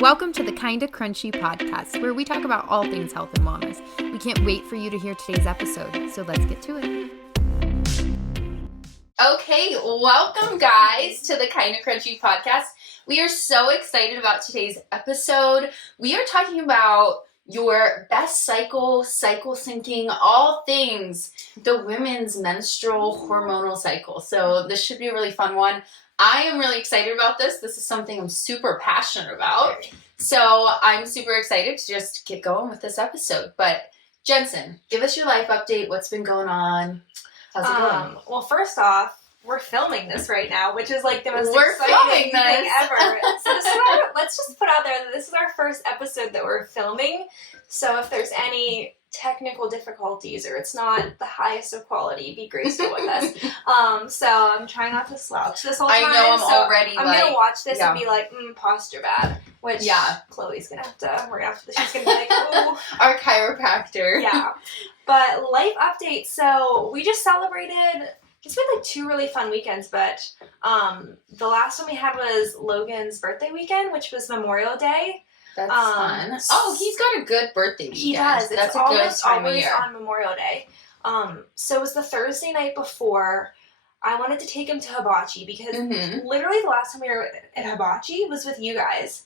Welcome to the Kinda Krunchy podcast, where we talk about all things health and wellness. We can't wait for you to hear today's episode, so let's get to it. Okay, welcome guys to the Kinda Krunchy podcast. We are so excited about today's episode. We are talking about your best cycle syncing, all things the women's menstrual hormonal cycle. So this should be a really fun one. I am really excited about this. This is something I'm super passionate about. So I'm super excited to just get going with this episode. But Jensen, give us your life update. What's been going on? How's it going? Well, first off, we're filming this right now, which is like the most exciting thing ever. So let's just put out there that this is our first episode that we're filming. So if there's any technical difficulties or it's not the highest of quality, be graceful with us. So I'm trying not to slouch this whole time. I know, I'm gonna watch this and be like, posture bad. Which Chloe's gonna have to. She's gonna be like, oh, our chiropractor. Yeah. But life update. So we just celebrated. It's been like 2 really fun weekends, but the last one we had was Logan's birthday weekend, which was Memorial Day. That's fun. Oh, he's got a good birthday weekend. He does. That's it's a almost good time always of year. on Memorial Day. So it was the Thursday night before. I wanted to take him to Hibachi because literally the last time we were at Hibachi was with you guys.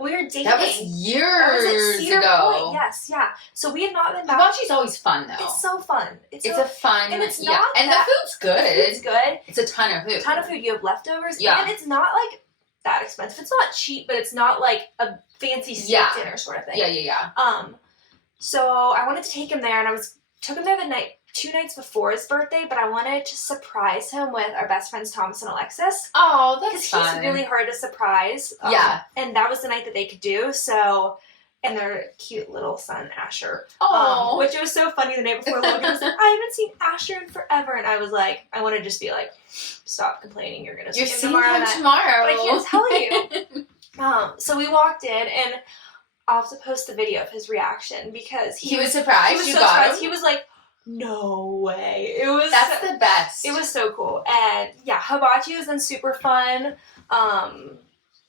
We were dating. That was years ago. Point. Yes, yeah. So we have not been back. Hibachi's always fun though. It's so fun. It's a fun. And it's not. And the food's good. The food's good. It's a ton of food. You have leftovers. Yeah. And it's not like that expensive. It's not cheap, but it's not like a fancy steak dinner sort of thing. Yeah. So I wanted to take him there, and took him there 2 nights before his birthday, but I wanted to surprise him with our best friends Thomas and Alexis. Oh, that's fun. Because he's really hard to surprise. And that was the night that they could do, so... And their cute little son, Asher. Oh. Which it was so funny the night before Logan was like, I haven't seen Asher in forever. And I was like, I want to just be like, stop complaining, you're going to see him tomorrow. You're seeing him tomorrow. But I can't tell you. So we walked in, and I'll have to post the video of his reaction because he was surprised. He was so surprised. He was like, no way. That's the best. It was so cool. And yeah, Hibachi was then super fun.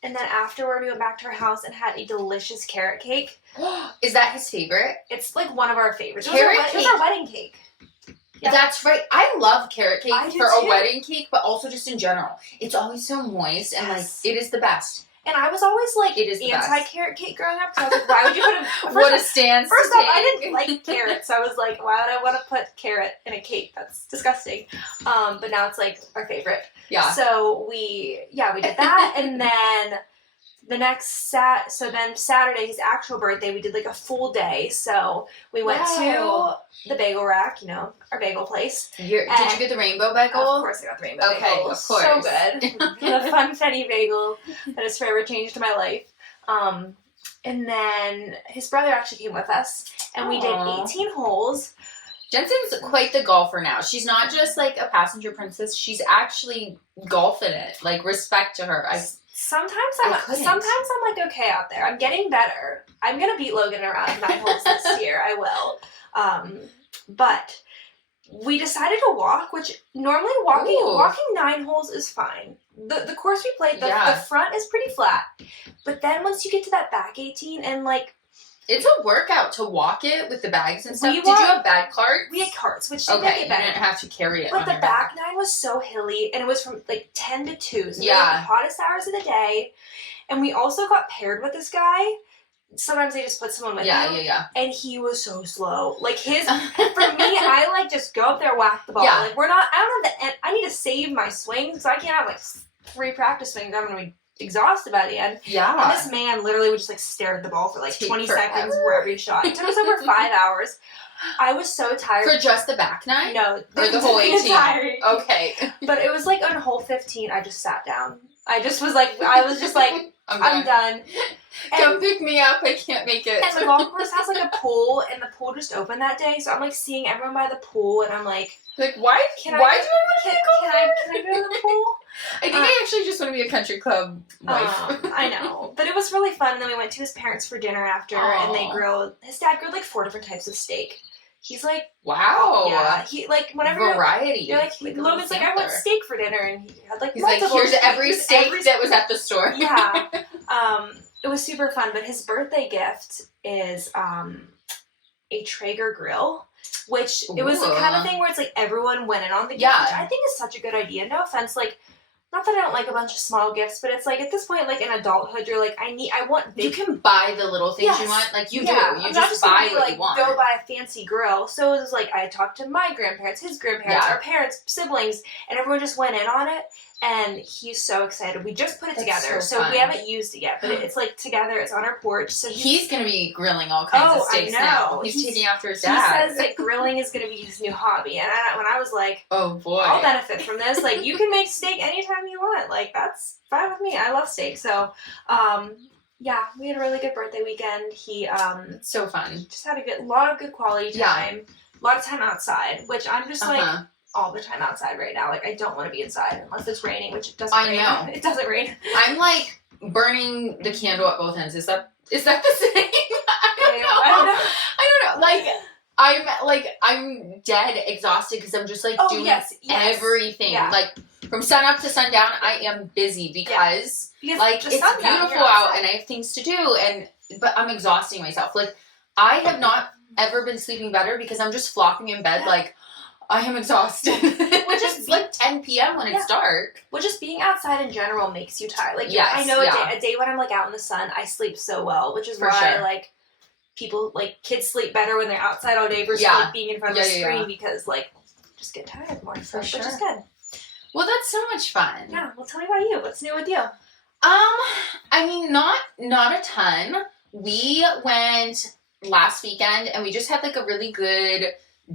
And then afterward, we went back to our house and had a delicious carrot cake. Is that his favorite? It's like one of our favorites. It was our wedding cake. Yeah. That's right. I love carrot cake for a wedding cake, but also just in general. It's always so moist and like it is the best. And I was always like anti-carrot cake growing up because I was like, why would you put what a stance First off, I didn't like carrots. So I was like, why would I want to put carrot in a cake? That's disgusting. But now it's like our favorite. Yeah. So we did that, and then the next Saturday, his actual birthday, we did like a full day. So we went to the bagel rack, our bagel place. Did you get the rainbow bagel? Of course I got the rainbow bagel. Okay, of course. So good. The funfetti bagel that has forever changed my life. And then his brother actually came with us, and we did 18 holes. Jensen's quite the golfer now. She's not just like a passenger princess. She's actually golfing it. Like, respect to her. Sometimes I'm like okay out there. I'm getting better. I'm gonna beat Logan around 9 holes this year. I will. But we decided to walk, which normally walking 9 holes is fine. The course we played, the front is pretty flat, but then once you get to that back 18 and like. It's a workout to walk it with the bags and stuff. Did you have bag carts? We had carts, which didn't make it better. You didn't have to carry it. But the back 9 was so hilly, and it was from like 10 to 2. So it was like the hottest hours of the day. And we also got paired with this guy. Sometimes they just put someone with you. Yeah. And he was so slow. Like for me, I like just go up there, whack the ball. Yeah. Like I need to save my swings, so I can't have like 3 practice swings. I'm gonna be exhausted by the end. Yeah. And this man literally would just like stare at the ball for like 20 seconds for every shot. It took us over 5 hours. I was so tired. For just the back 9? No. Or the whole 18? Okay. But it was like on hole 15, I just sat down. I was just like, I'm done. Come pick me up, I can't make it. And the golf course has like a pool, and the pool just opened that day, so I'm like seeing everyone by the pool, and I'm like, why do I want to can I go to the pool? I think I actually just want to be a country club wife. I know. But it was really fun, and then we went to his parents for dinner after, and his dad grilled like 4 different types of steak. He's like, wow. Yeah. He like whenever variety. You're like Logan's like, I want steak for dinner, and he had like he's multiple. Like, here's every steak that was at the store. Yeah. it was super fun, but his birthday gift is a Traeger grill, which it was the kind of thing where it's like everyone went in on the gift, which I think is such a good idea. No offense, like, not that I don't like a bunch of small gifts, but it's like at this point, like in adulthood, you're like, I want big. You can buy the little things you want, like you do. You I'm just buy what like, you want. Go buy a fancy grill. So it was like I talked to my grandparents, his grandparents, our parents, siblings, and everyone just went in on it. And he's so excited. We just put it together, so we haven't used it yet. But it's like together. It's on our porch. So he's gonna be grilling all kinds of steaks now. He's taking after his dad. He says that grilling is gonna be his new hobby. And when I was like, oh boy, I'll benefit from this. Like, you can make steak anytime you want. Like, that's fine with me. I love steak. So, yeah, we had a really good birthday weekend. He it's so fun. Just had a lot of good quality time. A lot of time outside, which I'm just like all the time outside right now. Like, I don't want to be inside unless it's raining, which it doesn't rain. I know. It doesn't rain. I'm like burning the candle at both ends. Is that the same? I don't know. I'm dead exhausted because I'm just like doing everything. Yeah. Like from sun up to sundown, I am busy because like it's beautiful out and I have things to do but I'm exhausting myself. Like I have not ever been sleeping better because I'm just flopping in bed like I am exhausted. Which is like 10 p.m. when it's dark. Well, just being outside in general makes you tired. Like, I know a day when I'm like out in the sun, I sleep so well, which is why like people, like kids sleep better when they're outside all day versus like being in front of a screen because like just get tired more. So, which is good. Well, that's so much fun. Yeah. Well, tell me about you. What's new with you? I mean, not a ton. We went last weekend and we just had like a really good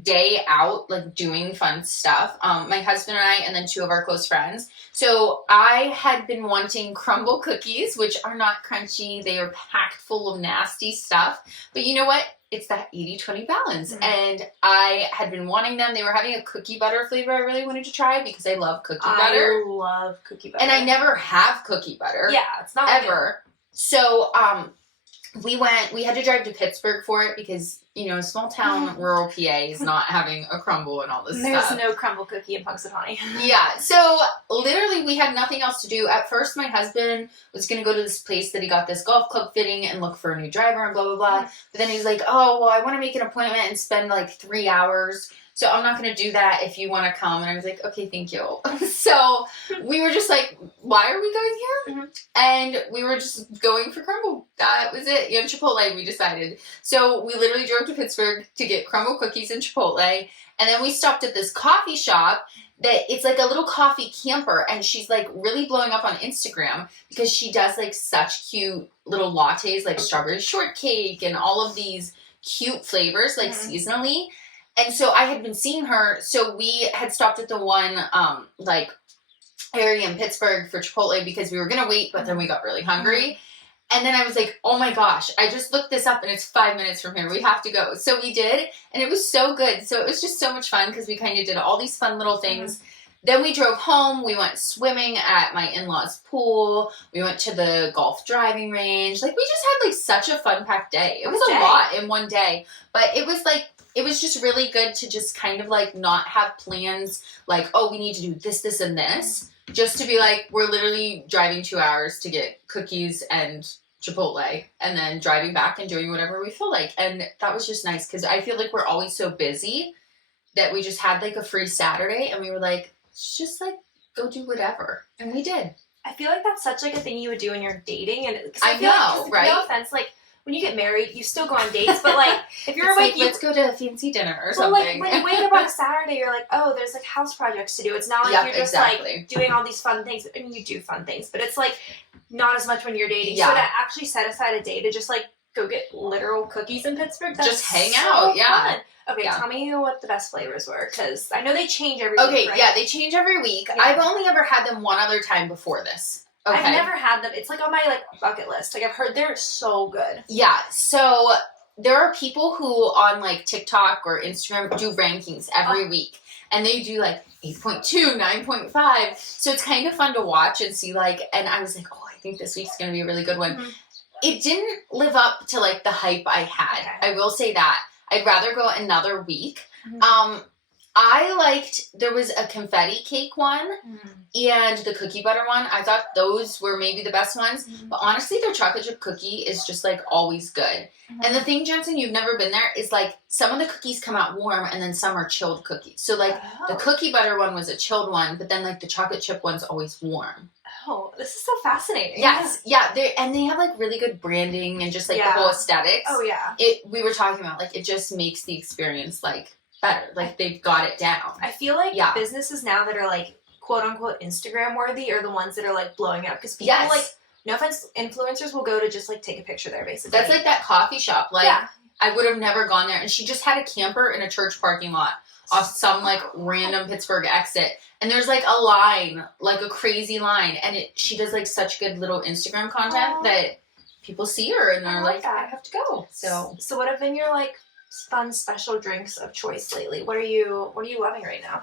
day out, like doing fun stuff. My husband and I, and then two of our close friends. So I had been wanting crumble cookies, which are not crunchy. They are packed full of nasty stuff. But you know what? It's that 80-20 balance. Mm-hmm. And I had been wanting them. They were having a cookie butter flavor I really wanted to try because I love cookie butter. I love cookie butter. And I never have cookie butter. Yeah, it's not ever. Good. So we had to drive to Pittsburgh for it because, you know, small town rural PA is not having a crumble and all this stuff. There's no crumble cookie in Punxsutawney. Yeah, so literally we had nothing else to do. At first my husband was going to go to this place that he got this golf club fitting and look for a new driver and blah, blah, blah. But then he's like, oh, well, I want to make an appointment and spend like 3 hours. So I'm not going to do that if you want to come. And I was like, okay, thank you. So we were just like, why are we going here? Mm-hmm. And we were just going for crumble. That was it. In Chipotle, we decided. So we literally drove to Pittsburgh to get crumble cookies in Chipotle. And then we stopped at this coffee shop that it's like a little coffee camper. And she's like really blowing up on Instagram because she does like such cute little lattes, like strawberry shortcake and all of these cute flavors, like seasonally. And so I had been seeing her, so we had stopped at the one, like, area in Pittsburgh for Chipotle because we were going to wait, but then we got really hungry. And then I was like, oh my gosh, I just looked this up and it's 5 minutes from here. We have to go. So we did, and it was so good. So it was just so much fun because we kind of did all these fun little things. Then we drove home. We went swimming at my in-laws' pool. We went to the golf driving range. Like, we just had, like, such a fun-packed day. It was a lot in one day, but it was, like, it was just really good to just kind of like not have plans like, oh, we need to do this, this, and this. Just to be like, we're literally driving 2 hours to get cookies and Chipotle and then driving back and doing whatever we feel like. And that was just nice because I feel like we're always so busy that we just had like a free Saturday and we were like, let's just like go do whatever. And we did. I feel like that's such like a thing you would do when you're dating. And I know, right? No offense, like, when you get married, you still go on dates, but like if you're awake, like, let's go to a fancy dinner or something. Like when you wake up on a Saturday, you're like, oh, there's like house projects to do. It's not like you're just like doing all these fun things. I mean, you do fun things, but it's like not as much when you're dating. So to actually set aside a day to just like go get literal cookies in Pittsburgh, that's just hang out, fun. Okay, tell me what the best flavors were, because I know they change every week. Okay, right? They change every week. Yeah. I've only ever had them one other time before this. Okay. I've never had them. It's like on my like bucket list. Like I've heard they're so good. Yeah. So there are people who on like TikTok or Instagram do rankings every week. And they do like 8.2, 9.5. So it's kind of fun to watch and see like, and I was like, oh, I think this week's going to be a really good one. Mm-hmm. It didn't live up to like the hype I had. Okay. I will say that. I'd rather go another week. Mm-hmm. I liked, there was a confetti cake one and the cookie butter one. I thought those were maybe the best ones. But honestly, their chocolate chip cookie is just like always good. And the thing, Jensen, you've never been there, is like some of the cookies come out warm and then some are chilled cookies. So like the cookie butter one was a chilled one, but then like the chocolate chip one's always warm. Oh, this is so fascinating. Yes, yeah. They have like really good branding and just like the whole aesthetics. Oh yeah. We were talking about like it just makes the experience like better. Like they've got it down. I feel like businesses now that are like quote unquote Instagram worthy are the ones that are like blowing up because people like, no offense, influencers will go to just like take a picture there basically. That's like that coffee shop. Like I would have never gone there, and she just had a camper in a church parking lot off some like random Pittsburgh exit. And there's like a line, like a crazy line, and she does like such good little Instagram content that people see her and they're like, I have to go. So what have been your like fun special drinks of choice lately? What are you loving right now?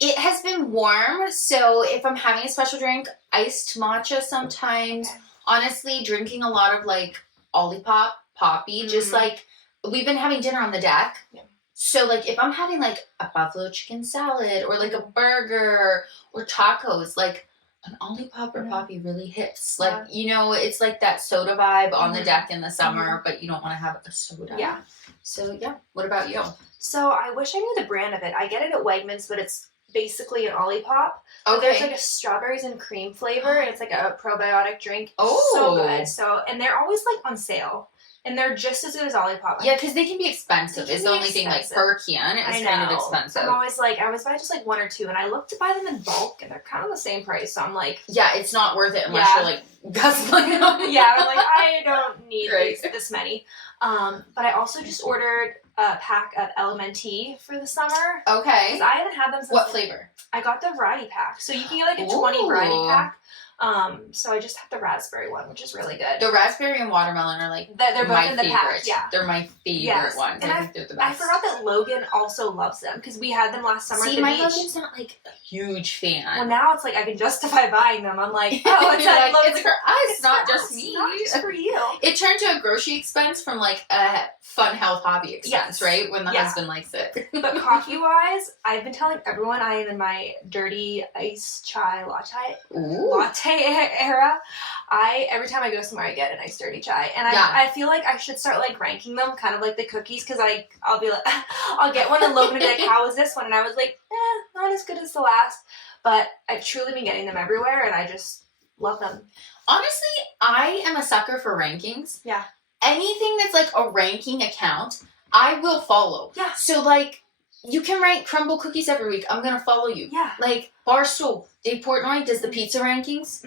It has been warm, so if I'm having a special drink, iced matcha sometimes. Okay. Honestly, drinking a lot of like Olipop, Poppy, just like we've been having dinner on the deck. Yeah. So, like, if I'm having, like, a buffalo chicken salad or, like, a burger or tacos, like, an Olipop or Poppy really hits. Like, you know, it's like that soda vibe on the deck in the summer, but you don't want to have a soda. Yeah. So, yeah. What about you? So, I wish I knew the brand of it. I get it at Wegmans, but it's basically an Olipop. But there's, like, a strawberries and cream flavor, and it's, like, a probiotic drink. Oh. So good. So, and they're always, like, on sale. And they're just as good as Olipop. Yeah, because they can be expensive. It's the only thing, like, per can. It's kind of expensive. I'm always like, I always buy just, like, one or two. And I look to buy them in bulk, and they're kind of the same price. So I'm like... Yeah, it's not worth it unless you're, like, guzzling them. Yeah, I'm like, I don't need this many. But I also just ordered a pack of LMNT for the summer. Okay. Because I haven't had them since... What flavor? I got the variety pack. So you can get, like, a 20 variety pack. So I just have the raspberry one, which is really good. The raspberry and watermelon are like they're both in the pack. Yeah, they're my favorite ones. And I think they're the best. I forgot that Logan also loves them because we had them last summer. See, at the my beach. Logan's not like a huge fan. Well, now it's like I can justify buying them. I'm like, oh, it's like, it's for us, it's not just me. Not just for you. It turned to a grocery expense from like a fun health hobby expense, right? When the husband likes it. But coffee wise, I've been telling everyone I am in my dirty iced chai latte era. Every time I go somewhere, I get an iced dirty chai, and I feel like I should start like ranking them, kind of like the cookies, because I'll be like, I'll get one and Logan will be like, how is this one? And I was like, not as good as the last, but I've truly been getting them everywhere, and I just love them. Honestly, I am a sucker for rankings. Yeah. Anything that's like a ranking account, I will follow. Yeah. So like, you can rank crumble cookies every week. I'm going to follow you. Yeah. Like, Barstool, Dave Portnoy does the pizza rankings.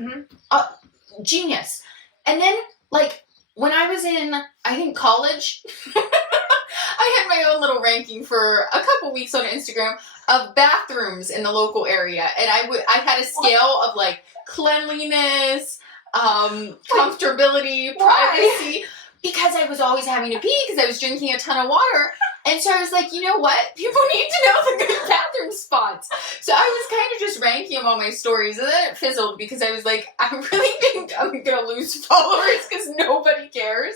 Genius. And then, like, when I was in, I think, college, I had my own little ranking for a couple weeks on Instagram of bathrooms in the local area. And I had a scale of, like, cleanliness, comfortability, privacy. Because I was always having to pee because I was drinking a ton of water. And so I was like, you know what? People need to know the good bathroom spots. So I was kind of just ranking them on my stories. And then it fizzled because I was like, I really think I'm going to lose followers because nobody cares.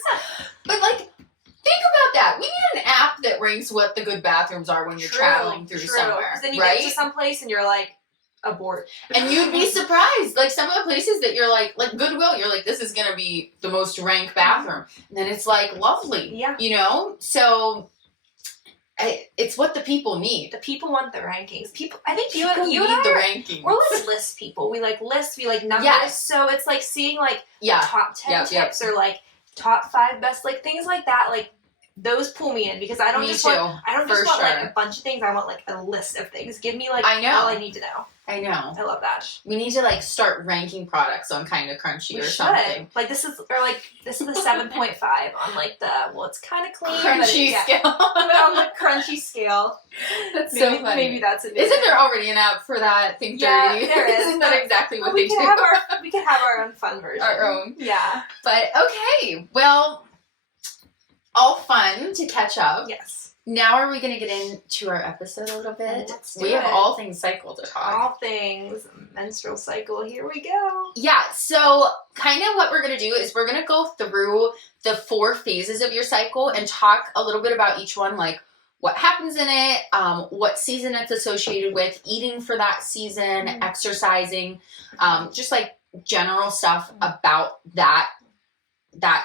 But like, think about that. We need an app that ranks what the good bathrooms are when you're traveling through somewhere. Because then you get to some place and you're like, abort. And you'd be surprised. Like some of the places that you're like Goodwill, you're like, this is going to be the most ranked bathroom. And then it's like lovely. Yeah. You know? So it's what the people need. The people want the rankings. I think you and the rankings. We're like list people. We like lists, we like numbers. Yes. So it's like seeing like top 10 tips or like top 5 best, like things like that. Like those pull me in because I don't just want like a bunch of things. I want like a list of things. Give me like all I need to know. I know. I love that. We need to like start ranking products on kind of Krunchy something. Like this is the 7.5 on like the it's kind of clean Krunchy scale. On the Krunchy scale. That's so funny. Maybe that's it. Isn't there already an app for that? Think Dirty. Yeah, there is. Isn't that exactly what we they do? We could have our own fun version. Our own. Yeah. But okay, well, all fun to catch up. Yes. Now are we going to get into our episode a little bit? We have all things cycle to talk. All things menstrual cycle. Here we go. Yeah, so kind of what we're going to do is we're going to go through the 4 phases of your cycle and talk a little bit about each one, like what happens in it, what season it's associated with, eating for that season, exercising, just like general stuff about that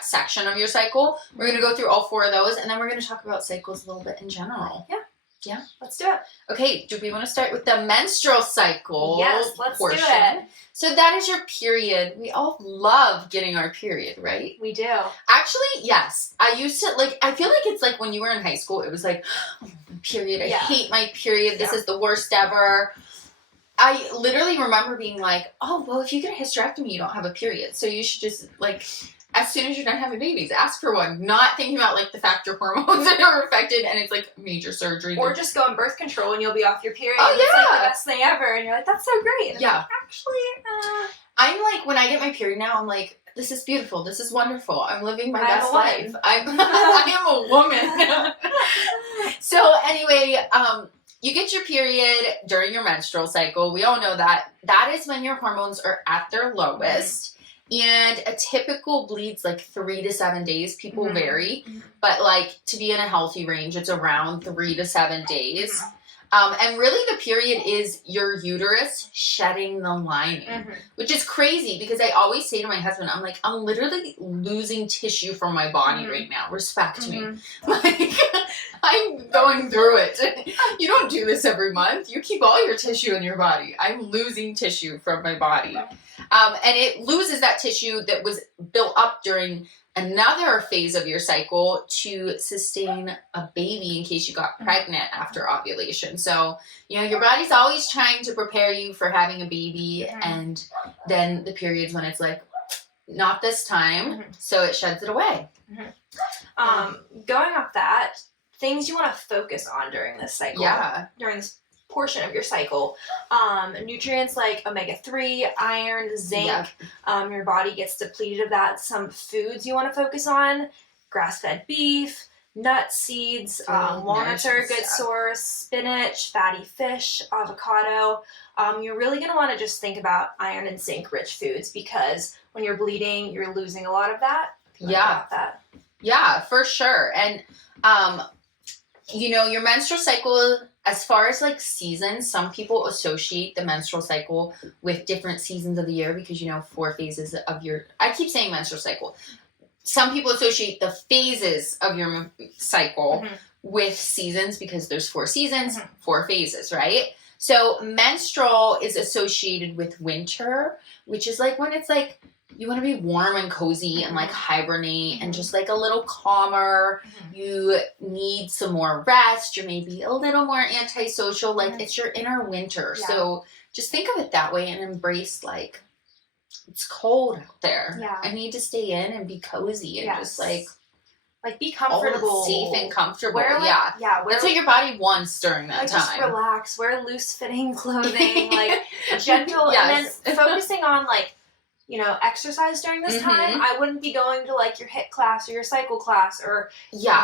section of your cycle. We're going to go through all 4 of those, and then we're going to talk about cycles a little bit in general. Yeah, let's do it. Okay, do we want to start with the menstrual cycle? Yes, let's portion? do it. So that is your period. We all love getting our period, right? We do. Actually, yes. I used to, I feel like it's like when you were in high school, it was like, oh, my period. I hate my period. This is the worst ever. I literally remember being like, oh, well, if you get a hysterectomy, you don't have a period. So you should just, as soon as you're done having babies, ask for one. Not thinking about, the fact your hormones are affected and it's, major surgery. Or just go on birth control and you'll be off your period. Oh, yeah. It's, the best thing ever. And you're like, that's so great. And actually, I'm, when I get my period now, I'm like, this is beautiful. This is wonderful. I'm living my best life. I am a woman. So, anyway, you get your period during your menstrual cycle. We all know that. That is when your hormones are at their lowest. And a typical bleed's 3 to 7 days. People vary. But to be in a healthy range, it's around 3 to 7 days. And really the period is your uterus shedding the lining, which is crazy because I always say to my husband, I'm like, I'm literally losing tissue from my body right now. Respect me. I'm going through it. You don't do this every month. You keep all your tissue in your body. I'm losing tissue from my body. And it loses that tissue that was built up during another phase of your cycle to sustain a baby in case you got pregnant after ovulation. So, your body's always trying to prepare you for having a baby, and then the period's when it's not this time, so it sheds it away. Going off that, things you want to focus on during this cycle. Yeah. During this portion of your cycle. Nutrients like omega-3, iron, zinc. Your body gets depleted of that. Some foods you want to focus on: grass-fed beef, nuts, seeds, walnuts are a good source, spinach, fatty fish, avocado. You're really going to want to just think about iron and zinc rich foods because when you're bleeding, you're losing a lot of that. Yeah, for sure. And your menstrual cycle, as far as seasons, some people associate the menstrual cycle with different seasons of the year because 4 phases of your, I keep saying menstrual cycle. Some people associate the phases of your cycle with seasons because there's 4 seasons, 4 phases, right? So menstrual is associated with winter, which is when it's you want to be warm and cozy and hibernate and just a little calmer. You need some more rest. You're maybe a little more antisocial. It's your inner winter. Yeah. So just think of it that way and embrace it's cold out there. Yeah. I need to stay in and be cozy and just be comfortable, safe and comfortable. Wear, that's what your body wants during that time. Just relax. Wear loose fitting clothing, gentle, and then focusing on exercise during this time. I wouldn't be going to your HIIT class or your cycle class or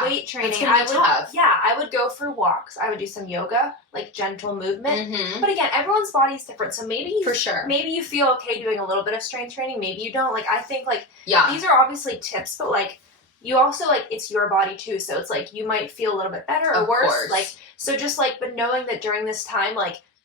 weight training. I would go for walks. I would do some yoga, gentle movement. But again, everyone's body's different. So maybe maybe you feel okay doing a little bit of strength training. Maybe you don't. I think these are obviously tips, but you also it's your body too. So it's you might feel a little bit better or worse. So just but knowing that during this time,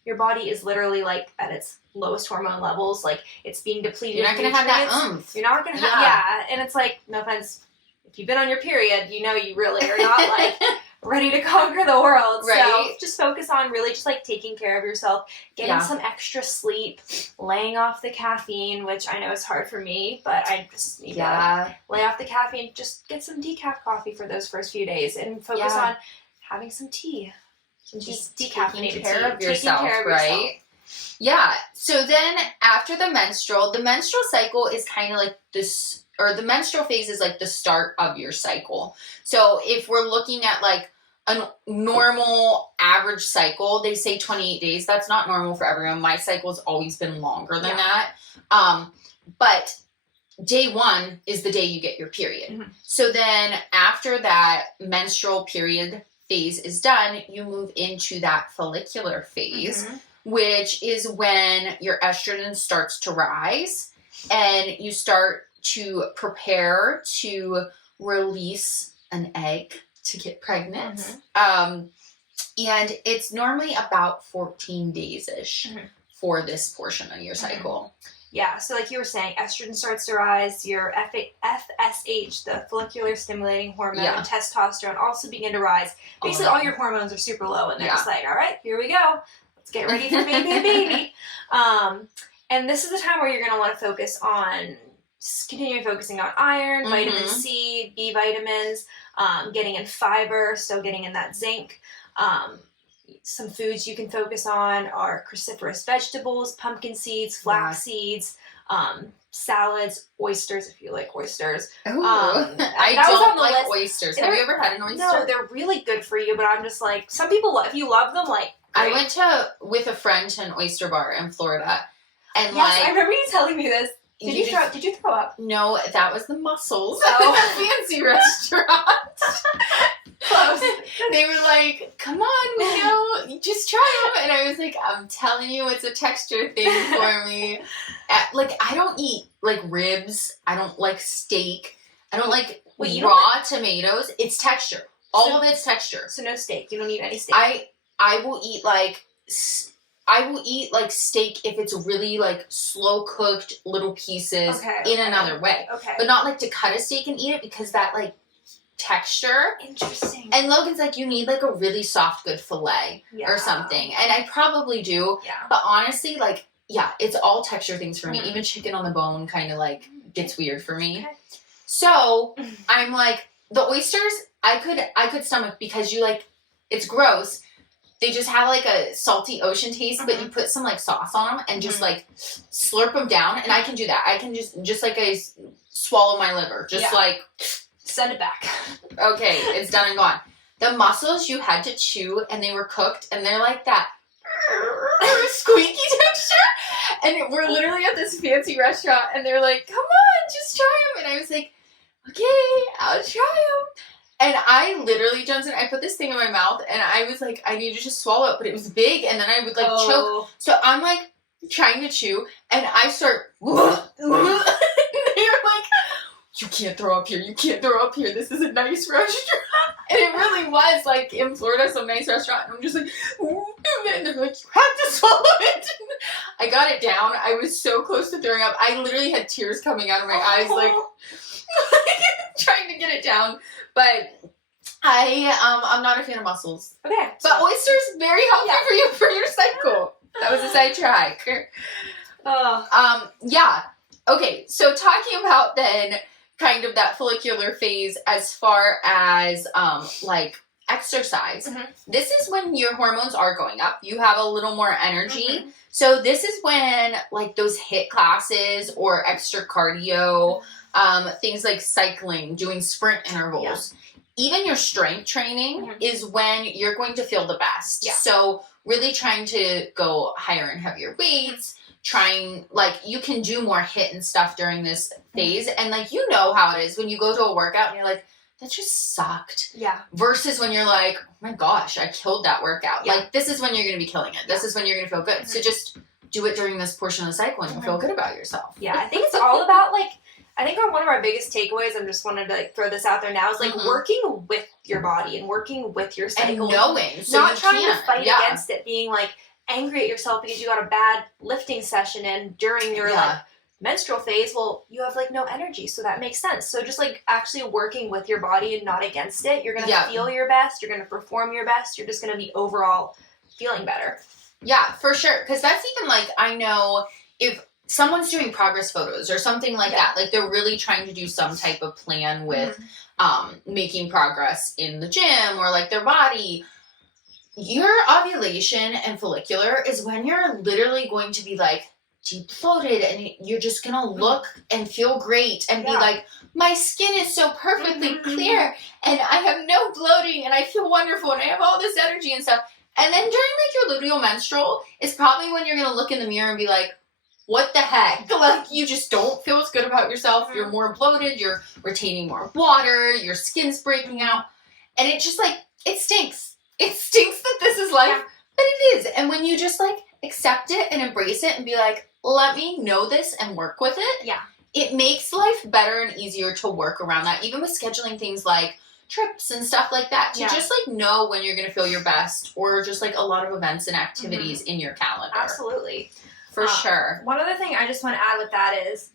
your body is literally at its lowest hormone levels, it's being depleted. You're not going to have that oomph. You're not going to have, and it's no offense, if you've been on your period, you really are not ready to conquer the world. Right. So just focus on really just taking care of yourself, getting some extra sleep, laying off the caffeine, which I know is hard for me, but I just need to lay off the caffeine, just get some decaf coffee for those first few days and focus on having some tea. Just decaffeinated taking care of yourself, right? Yeah. So then after the menstrual cycle is kind of this, or the menstrual phase is the start of your cycle. So if we're looking at a normal average cycle, they say 28 days. That's not normal for everyone. My cycle's always been longer than that. But day 1 is the day you get your period. So then after that menstrual period phase is done, you move into that follicular phase, which is when your estrogen starts to rise and you start to prepare to release an egg to get pregnant. Mm-hmm. And it's normally about 14 days-ish Mm-hmm. for this portion of your cycle. Yeah, so like you were saying, estrogen starts to rise, your FSH, the follicular stimulating hormone, and testosterone also begin to rise. Basically, all your hormones are super low, and they're just like, all right, here we go. Let's get ready for baby. And this is the time where you're going to want to focus on continuing focusing on iron, vitamin C, B vitamins, getting in fiber, so getting in that zinc. Some foods you can focus on are cruciferous vegetables, pumpkin seeds, flax seeds, salads, oysters if you like oysters. Ooh, I don't like oysters. Have you ever had an oyster? No, they're really good for you, but I'm just like, some people, if you love them, like, great. I went with a friend to an oyster bar in Florida. And yes, I remember you telling me this. Did you throw up? No, that was the mussels at the fancy restaurant. Close. They were like, come on, just try them. And I was like, I'm telling you, it's a texture thing for me. I don't eat, ribs. I don't like steak. I don't like raw tomatoes. It's texture. All of it's texture. So no steak. You don't eat any steak. I will eat, steak if it's really, slow cooked little pieces in another way. Okay. But not, to cut a steak and eat it because that, texture. Interesting. And Logan's like, you need, a really soft, good fillet or something. And I probably do. Yeah. But honestly, it's all texture things for me. Even chicken on the bone kind of, gets weird for me. Okay. So, I'm like, the oysters, I could stomach because it's gross. They just have a salty ocean taste, but you put some sauce on them and just slurp them down, and I can do that. I can just I swallow my liver, send it back. Okay, it's done and gone. The mussels you had to chew, and they were cooked, and they're like that squeaky texture. And we're literally at this fancy restaurant, and they're like, "Come on, just try them." And I was like, "Okay, I'll try them." And I literally, Jensen, I put this thing in my mouth, and I was like, I need to just swallow it, but it was big, and then I would choke. So I'm trying to chew, and I start, and they're like, you can't throw up here, this is a nice restaurant. And it really was, in Florida, some nice restaurant, and I'm just like, and they're like, you have to swallow it. I got it down. I was so close to throwing up. I literally had tears coming out of my eyes, trying to get it down. But I'm not a fan of mussels. Okay. But oysters, very healthy for your cycle. That was a sidetrack. Okay, so talking about then kind of that follicular phase as far as exercise. This is when your hormones are going up. You have a little more energy. So this is when those HIIT classes or extra cardio, things like cycling, doing sprint intervals, even your strength training is when you're going to feel the best. Yeah. So really trying to go higher and heavier weights, trying, you can do more HIIT and stuff during this phase. And you know how it is when you go to a workout and you're like, that just sucked. Yeah. Versus when you're like, oh my gosh, I killed that workout. Yeah. This is when you're going to be killing it. This is when you're going to feel good. So just do it during this portion of the cycle and you'll feel good about yourself. Yeah, I think it's all about I think one of our biggest takeaways, I just wanted to throw this out there now, is working with your body and working with your cycle. And knowing. So not trying to fight against it, being angry at yourself because you got a bad lifting session in during your menstrual phase. Well, you have no energy, so that makes sense. So just actually working with your body and not against it, you're going to feel your best, you're going to perform your best, you're just going to be overall feeling better. Yeah, for sure. Because that's even I know if someone's doing progress photos or something like that, they're really trying to do some type of plan with making progress in the gym or their body. Your ovulation and follicular is when you're literally going to be deep bloated and you're just gonna look and feel great and be my skin is so perfectly clear and I have no bloating and I feel wonderful and I have all this energy and stuff. And then during your luteal menstrual is probably when you're gonna look in the mirror and be like, what the heck? You just don't feel as good about yourself. You're more bloated. You're retaining more water. Your skin's breaking out. And it just, it stinks. It stinks that this is life, but it is. And when you just, accept it and embrace it and be like, let me know this and work with it. Yeah. It makes life better and easier to work around that. Even with scheduling things like trips and stuff like that to Yeah. just like know when you're going to feel your best, or just like a lot of events and activities in your calendar. Absolutely. For sure. One other thing I just want to add with that is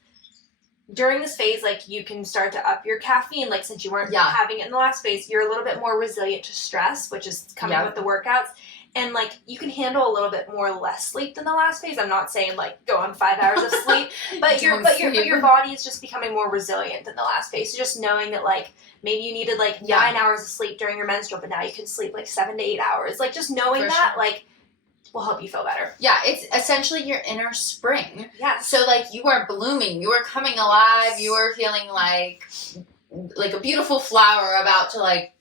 during this phase, like, you can start to up your caffeine. Like, since you weren't having it in the last phase, you're a little bit more resilient to stress, which is coming with the workouts. And, like, you can handle a little bit more less sleep than the last phase. I'm not saying, like, go on 5 hours of sleep, but your body is just becoming more resilient than the last phase. So just knowing that, like, maybe you needed, like, 9 hours of sleep during your menstrual, but now you can sleep, like, 7 to 8 hours. Like, just knowing that, like, will help you feel better. Yeah, it's essentially your inner spring. Yes. So, like, you are blooming. You are coming alive. Yes. You are feeling like a beautiful flower about to, like,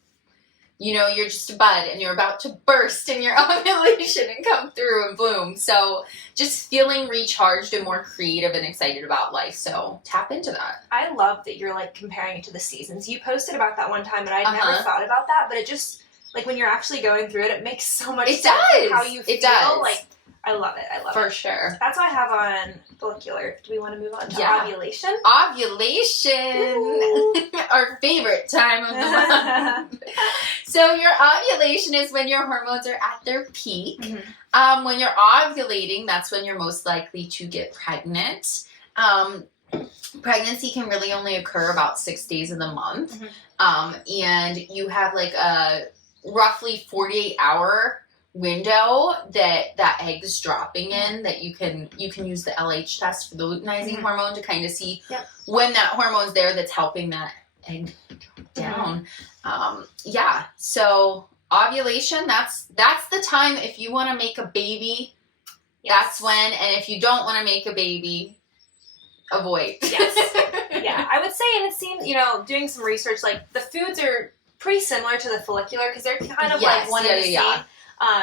you know, you're just a bud and you're about to burst in your ovulation and come through and bloom. So just feeling recharged and more creative and excited about life. So tap into that. I love that you're, like, comparing it to the seasons. You posted about that one time and I'd never thought about that, but it just, like, when you're actually going through it, it makes so much sense. Like, how you feel. It does. Like, I love it. I love it. For sure. That's what I have on follicular. Do we want to move on to ovulation? Ovulation. Our favorite time of the month. So your ovulation is when your hormones are at their peak. Mm-hmm. When you're ovulating, that's when you're most likely to get pregnant. Pregnancy can really only occur about 6 days of the month. Mm-hmm. And you have, like, a roughly 48-hour window that egg is dropping in, that you can use the LH test for the luteinizing hormone to kind of see when that hormone's there that's helping that egg drop down. So ovulation, that's the time if you want to make a baby. That's when. And if you don't want to make a baby, avoid. Yeah, I would say, and it seems, you know, doing some research, like, the foods are pretty similar to the follicular because they're kind of like one and the same.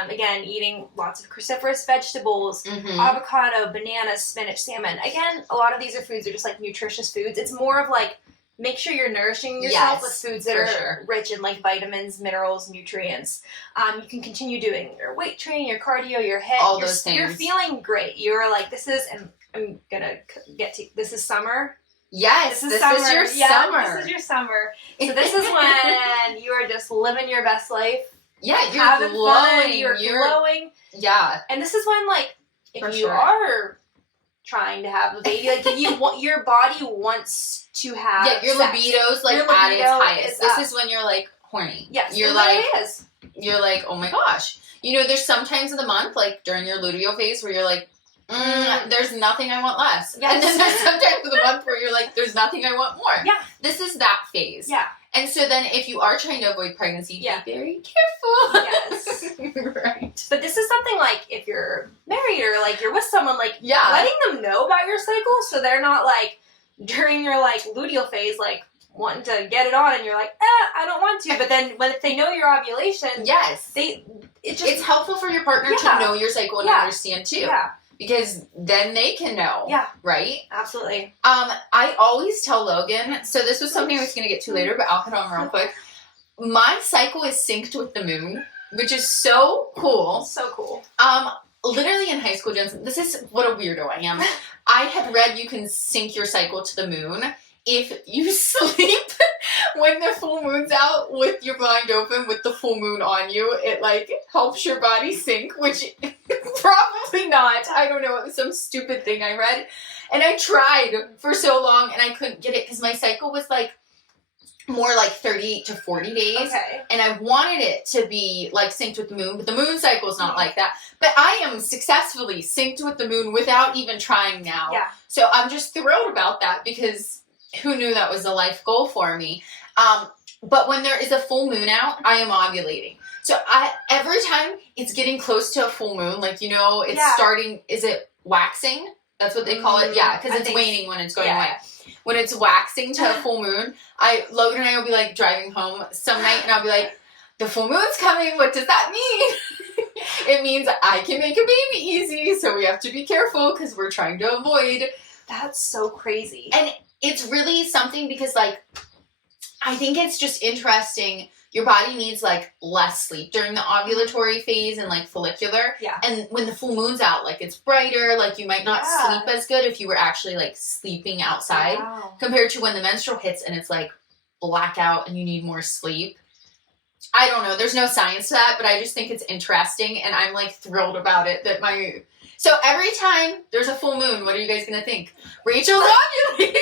Again, eating lots of cruciferous vegetables, avocado, bananas, spinach, salmon. Again, a lot of these foods are just, like, nutritious foods. It's more of, like, make sure you're nourishing yourself with foods that are rich in, like, vitamins, minerals, nutrients. You can continue doing your weight training, your cardio, your HIIT. All those things. You're feeling great. You're like, this is, and I'm gonna get to, this is summer. Yes, this is your summer. This is your summer. So this is when you are just living your best life. Yeah, you're glowing. You're glowing. Yeah. And this is when, like, if you are trying to have a baby, like, if you want, your body wants to have your libido's, like, at its highest. This is when you're, like, horny. Yes, you're like, you're like, oh my gosh. You know, there's some times of the month, like, during your luteal phase where you're like, there's nothing I want less. Yes. And then there's some times of the month where you're like, there's nothing I want more. Yeah. This is that phase. Yeah. And so then if you are trying to avoid pregnancy, be very careful. Yes. Right. But this is something, like, if you're married or, like, you're with someone, like, letting them know about your cycle so they're not, like, during your, like, luteal phase, like, wanting to get it on and you're like, I don't want to. But then if they know your ovulation, it's helpful for your partner to know your cycle and understand too. Yeah. Because then they can know. Yeah. Right? Absolutely. I always tell Logan, so this was something I was going to get to later, but I'll hit on real quick. My cycle is synced with the moon, which is so cool. So cool. Literally in high school, Jensen, this is what a weirdo I am. I had read you can sync your cycle to the moon if you sleep when the full moon's out with your blind open with the full moon on you. It, like, helps your body sync, which probably not. I don't know. It was some stupid thing I read. And I tried for so long and I couldn't get it because my cycle was, like, more like 38 to 40 days. Okay. And I wanted it to be, like, synced with the moon, but the moon cycle is not like that. But I am successfully synced with the moon without even trying now. Yeah. So I'm just thrilled about that because who knew that was a life goal for me? But when there is a full moon out, I am ovulating. So every time it's getting close to a full moon, like, you know, it's starting, is it waxing? That's what they call it? Yeah, because it's waning when it's going away. When it's waxing to a full moon, Logan and I will be, like, driving home some night and I'll be like, the full moon's coming, what does that mean? It means I can make a baby easy, so we have to be careful because we're trying to avoid. That's so crazy. And it's really something because, like, I think it's just interesting. Your body needs, like, less sleep during the ovulatory phase and, like, follicular. Yeah. And when the full moon's out, like, it's brighter. Like, you might not sleep as good if you were actually, like, sleeping outside compared to when the menstrual hits and it's, like, black out and you need more sleep. I don't know. There's no science to that, but I just think it's interesting, and I'm like thrilled about it that so every time there's a full moon, what are you guys going to think? Rachel's ovulating.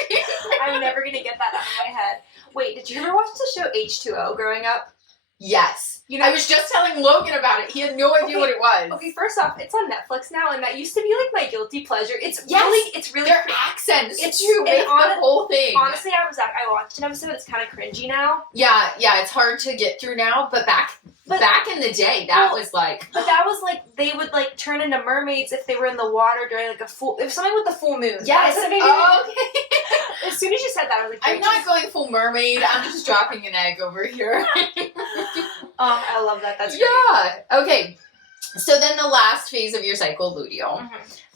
I'm never going to get that out of my head. Wait, did you ever watch the show H2O growing up? Yes. I was just telling Logan about it. He had no idea what it was. Okay, first off, it's on Netflix now, and that used to be like my guilty pleasure. It's really their accents. It's to make the whole thing. Honestly, I watched an episode. It's kind of cringy now. Yeah, it's hard to get through now. But back in the day, that was like. But that was like they would like turn into mermaids if they were in the water during like something with the full moon. Yes. Okay. As soon as you said that, I was like, I'm not going full mermaid. I'm just dropping an egg over here. Oh, I love that. That's great. Yeah. Okay. So then the last phase of your cycle, luteal.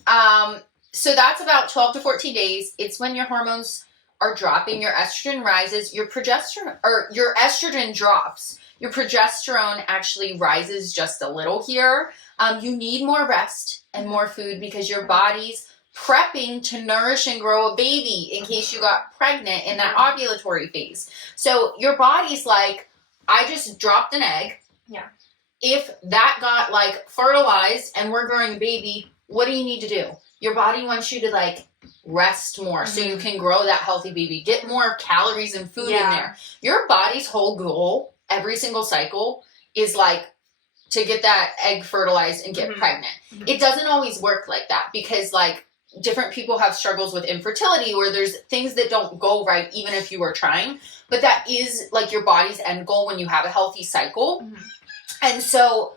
Mm-hmm. So that's about 12 to 14 days. It's when your hormones are dropping. Your estrogen rises. Your estrogen drops. Your progesterone actually rises just a little here. You need more rest and more food because your body's prepping to nourish and grow a baby in case you got pregnant in that ovulatory phase. So your body's like, I just dropped an egg. Yeah. If that got like fertilized and we're growing a baby, what do you need to do? Your body wants you to like rest more so you can grow that healthy baby. Get more calories and food in there. Your body's whole goal every single cycle is like to get that egg fertilized and get pregnant. It doesn't always work like that because like different people have struggles with infertility or there's things that don't go right even if you are trying. But that is like your body's end goal when you have a healthy cycle. And so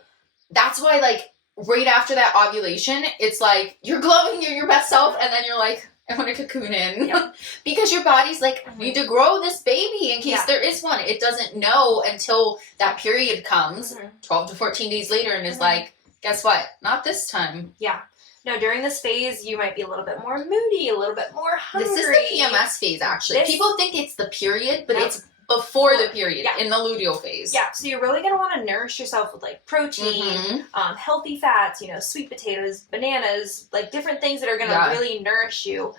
that's why like right after that ovulation, it's like you're glowing, you're your best self, and then you're like, I want to cocoon in. Yep. Because your body's like, I need to grow this baby in case there is one. It doesn't know until that period comes 12 to 14 days later and is like, guess what? Not this time. Yeah. No, during this phase, you might be a little bit more moody, a little bit more hungry. This is the PMS phase, actually. People think it's the period, but it's before the period in the luteal phase. Yeah, so you're really going to want to nourish yourself with like protein, healthy fats, sweet potatoes, bananas, like different things that are going to really nourish you.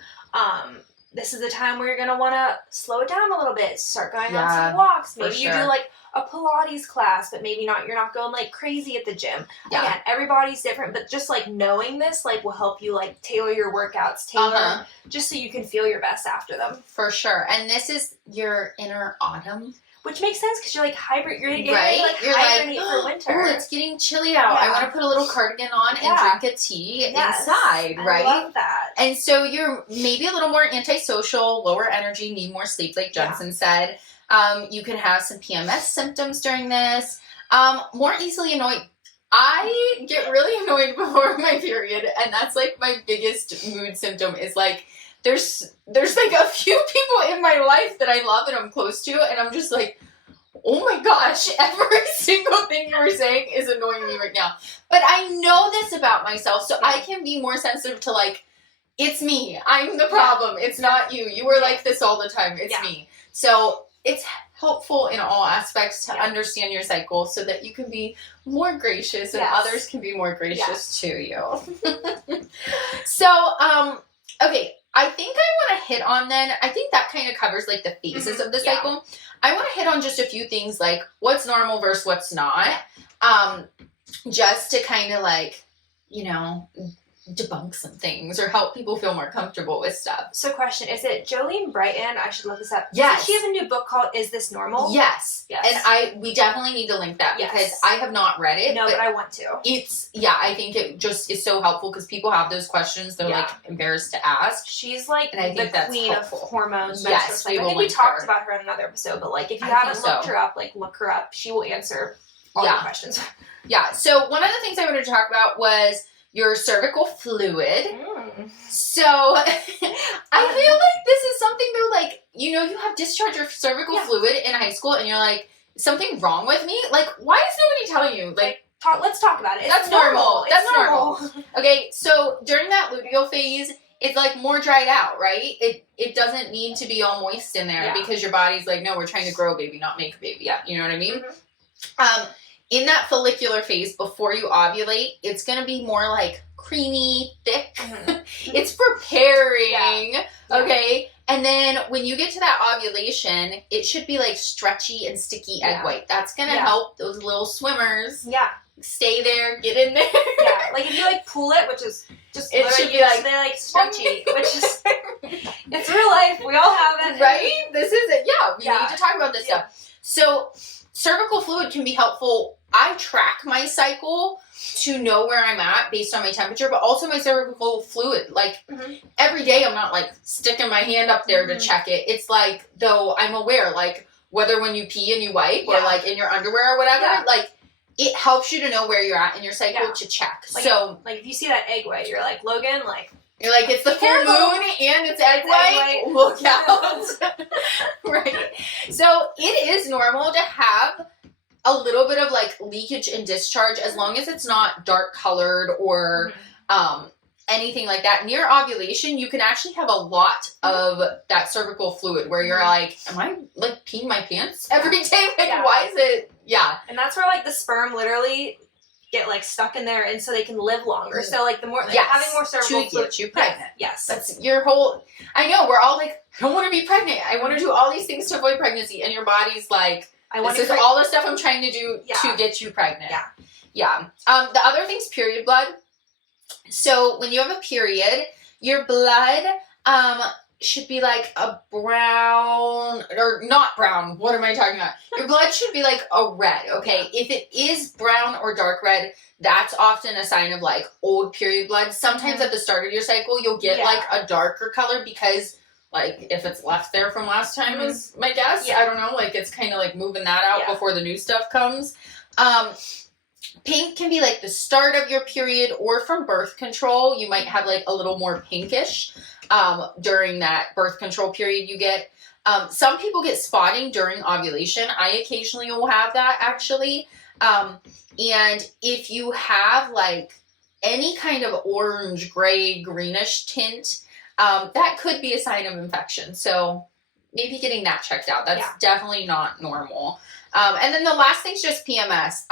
This is the time where you're going to want to slow it down a little bit, start going on some walks. Maybe you do like a Pilates class, but maybe not. You're not going like crazy at the gym. Yeah. Again, everybody's different, but just like knowing this like will help you like tailor your workouts, just so you can feel your best after them. For sure. And this is your inner autumn. Which makes sense because you're like you're getting ready to like hibernate for winter. Oh, it's getting chilly out. I want to put a little cardigan on and drink a tea inside, right? I love that. And so you're maybe a little more antisocial, lower energy, need more sleep, like Jensen said. You can have some PMS symptoms during this. More easily annoyed. I get really annoyed before my period, and that's like my biggest mood symptom is like there's like a few people in my life that I love and I'm close to, and I'm just like, oh my gosh, every single thing you were saying is annoying me right now. But I know this about myself, so I can be more sensitive to like, it's me. I'm the problem. It's not you. You were like this all the time. It's me. So it's helpful in all aspects to understand your cycle so that you can be more gracious and others can be more gracious to you. So, okay, I think I want to hit on then, I think that kind of covers like the phases of the cycle. I want to hit on just a few things like what's normal versus what's not, just to kind of like, debunk some things or help people feel more comfortable with stuff. So question, is it Jolene Brighten? I should look this up. Yes. Does she have a new book called Is This Normal? Yes. And we definitely need to link that because I have not read it. No, but I want to. I think it just is so helpful because people have those questions they're like embarrassed to ask. She's like the queen of hormones. Yes, I think we talked about her in another episode, but like if you haven't looked her up, like look her up. She will answer all your questions. Yeah. So one of the things I wanted to talk about was your cervical fluid. So I feel like this is something though, like, you have discharge of cervical fluid in high school and you're like, something wrong with me? Like, why is nobody telling you? Like, let's talk about it. That's normal. That's normal. Okay, so during that luteal phase, it's like more dried out, right? It doesn't need to be all moist in there because your body's like, no, we're trying to grow a baby, not make a baby. Yeah. You know what I mean? In that follicular phase, before you ovulate, it's going to be more like creamy, thick. It's preparing, okay? And then when you get to that ovulation, it should be like stretchy and sticky egg white. That's going to help those little swimmers stay there, get in there. Yeah, like if you like pull it, which is just it should be like, they're like stretchy, which is, it's real life. We all have it. Right? This is it. Yeah, we need to talk about this stuff. So cervical fluid can be helpful. I track my cycle to know where I'm at based on my temperature, but also my cervical fluid. Like every day I'm not like sticking my hand up there to check it. It's like, though I'm aware, like whether when you pee and you wipe or like in your underwear or whatever, like it helps you to know where you're at in your cycle to check. Like, so like if you see that egg white, you're like, Logan, like, you're like, it's the full moon and it's egg white. Look out. Right. So it is normal to have a little bit of like leakage and discharge as long as it's not dark colored or anything like that. Near ovulation, you can actually have a lot of that cervical fluid where you're like, am I like peeing my pants every day? Like, why is it? Yeah. And that's where like the sperm literally get like stuck in there and so they can live longer. So like the more, like, having more cervical fluid. Get you pregnant. Yes. That's your whole, I know, we're all like, I don't want to be pregnant. I want to do all these things to avoid pregnancy. And your body's like, this is all the stuff I'm trying to do to get you pregnant. Yeah. Yeah. The other thing's period blood. So when you have a period, your blood should be like a brown, or not brown. What am I talking about? Your blood should be like a red, okay? If it is brown or dark red, that's often a sign of like old period blood. Sometimes at the start of your cycle, you'll get like a darker color because like if it's left there from last time is my guess. I don't know. Like it's kind of like moving that out before the new stuff comes. Pink can be like the start of your period or from birth control. You might have like a little more pinkish during that birth control period you get. Some people get spotting during ovulation. I occasionally will have that actually. And if you have like any kind of orange, gray, greenish tint, that could be a sign of infection. So maybe getting that checked out. That's definitely not normal. And then the last thing's just PMS.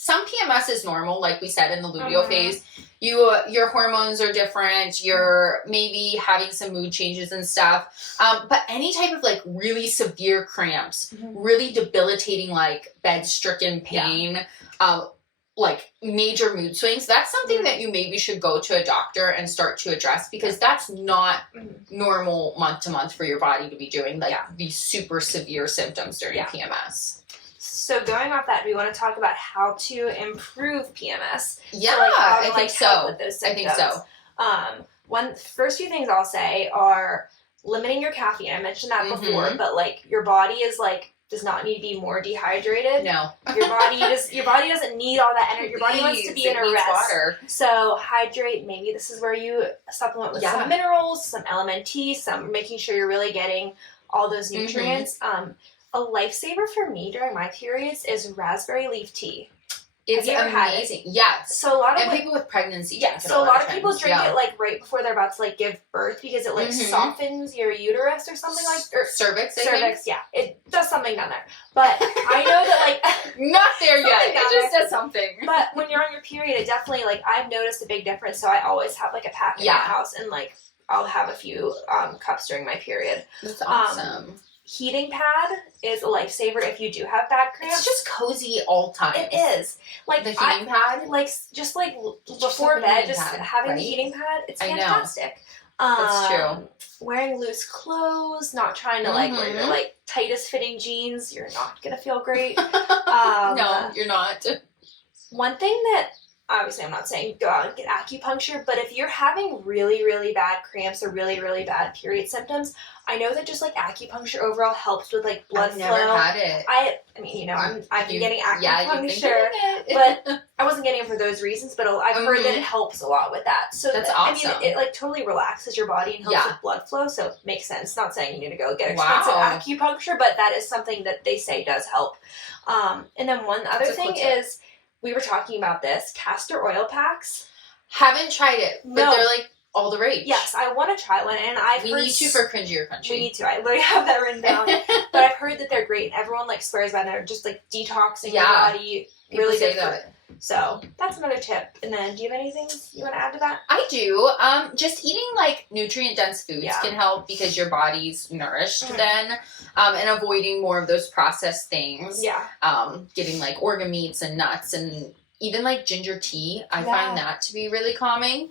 Some PMS is normal, like we said in the luteal phase. Your hormones are different. You're maybe having some mood changes and stuff. But any type of like really severe cramps, really debilitating like bed-stricken pain, like major mood swings, that's something that you maybe should go to a doctor and start to address because that's not normal month to month for your body to be doing like these super severe symptoms during PMS. So going off that, we want to talk about how to improve PMS. Yeah, so, like, how to, I think so. With those symptoms. I think so. First few things I'll say are limiting your caffeine. I mentioned that before, but like your body is like does not need to be more dehydrated. No, your body doesn't need all that energy. Your body wants to be in a rest. Water. So hydrate. Maybe this is where you supplement with some minerals, some LMNT, some making sure you're really getting all those nutrients. A lifesaver for me during my periods is raspberry leaf tea. It's amazing. Yes. So a lot of people with pregnancy. So a lot of people drink it like right before they're about to like give birth because it like softens your uterus or something like or cervix. Cervix. Yeah, it does something down there. But I know that like not there yet. It just does something. But when you're on your period, it definitely like I've noticed a big difference. So I always have like a pack in my house and like I'll have a few cups during my period. That's awesome. Heating pad is a lifesaver if you do have bad cramps. It's just cozy all time. It is. Like the heating pad? Like just like before bed, just having the heating pad, it's fantastic. That's true. Wearing loose clothes, not trying to like wear your like tightest fitting jeans, you're not gonna feel great. No, you're not. One thing that obviously I'm not saying go out and get acupuncture, but if you're having really, really bad cramps or really, really bad period symptoms, I know that just like acupuncture overall helps with like blood flow. I've never had it. I mean, you know, I've been getting acupuncture, but I wasn't getting it for those reasons. But I've heard that it helps a lot with that. So that's awesome. I mean, it like totally relaxes your body and helps with blood flow. So it makes sense. Not saying you need to go get expensive acupuncture, but that is something that they say does help. And then one other thing is. We were talking about this, castor oil packs. Haven't tried it, but they're like all the rage. Yes, I want to try one, and We need to for Crunchy or Krunchy. We need to. I literally have that written down. But I've heard that they're great. Everyone like swears by them. They're just like detoxing your body. People really say good that. So that's another tip. And then, do you have anything you want to add to that? I do. Just eating like nutrient dense foods can help because your body's nourished then, and avoiding more of those processed things. Yeah. Getting like organ meats and nuts and even like ginger tea. I find that to be really calming.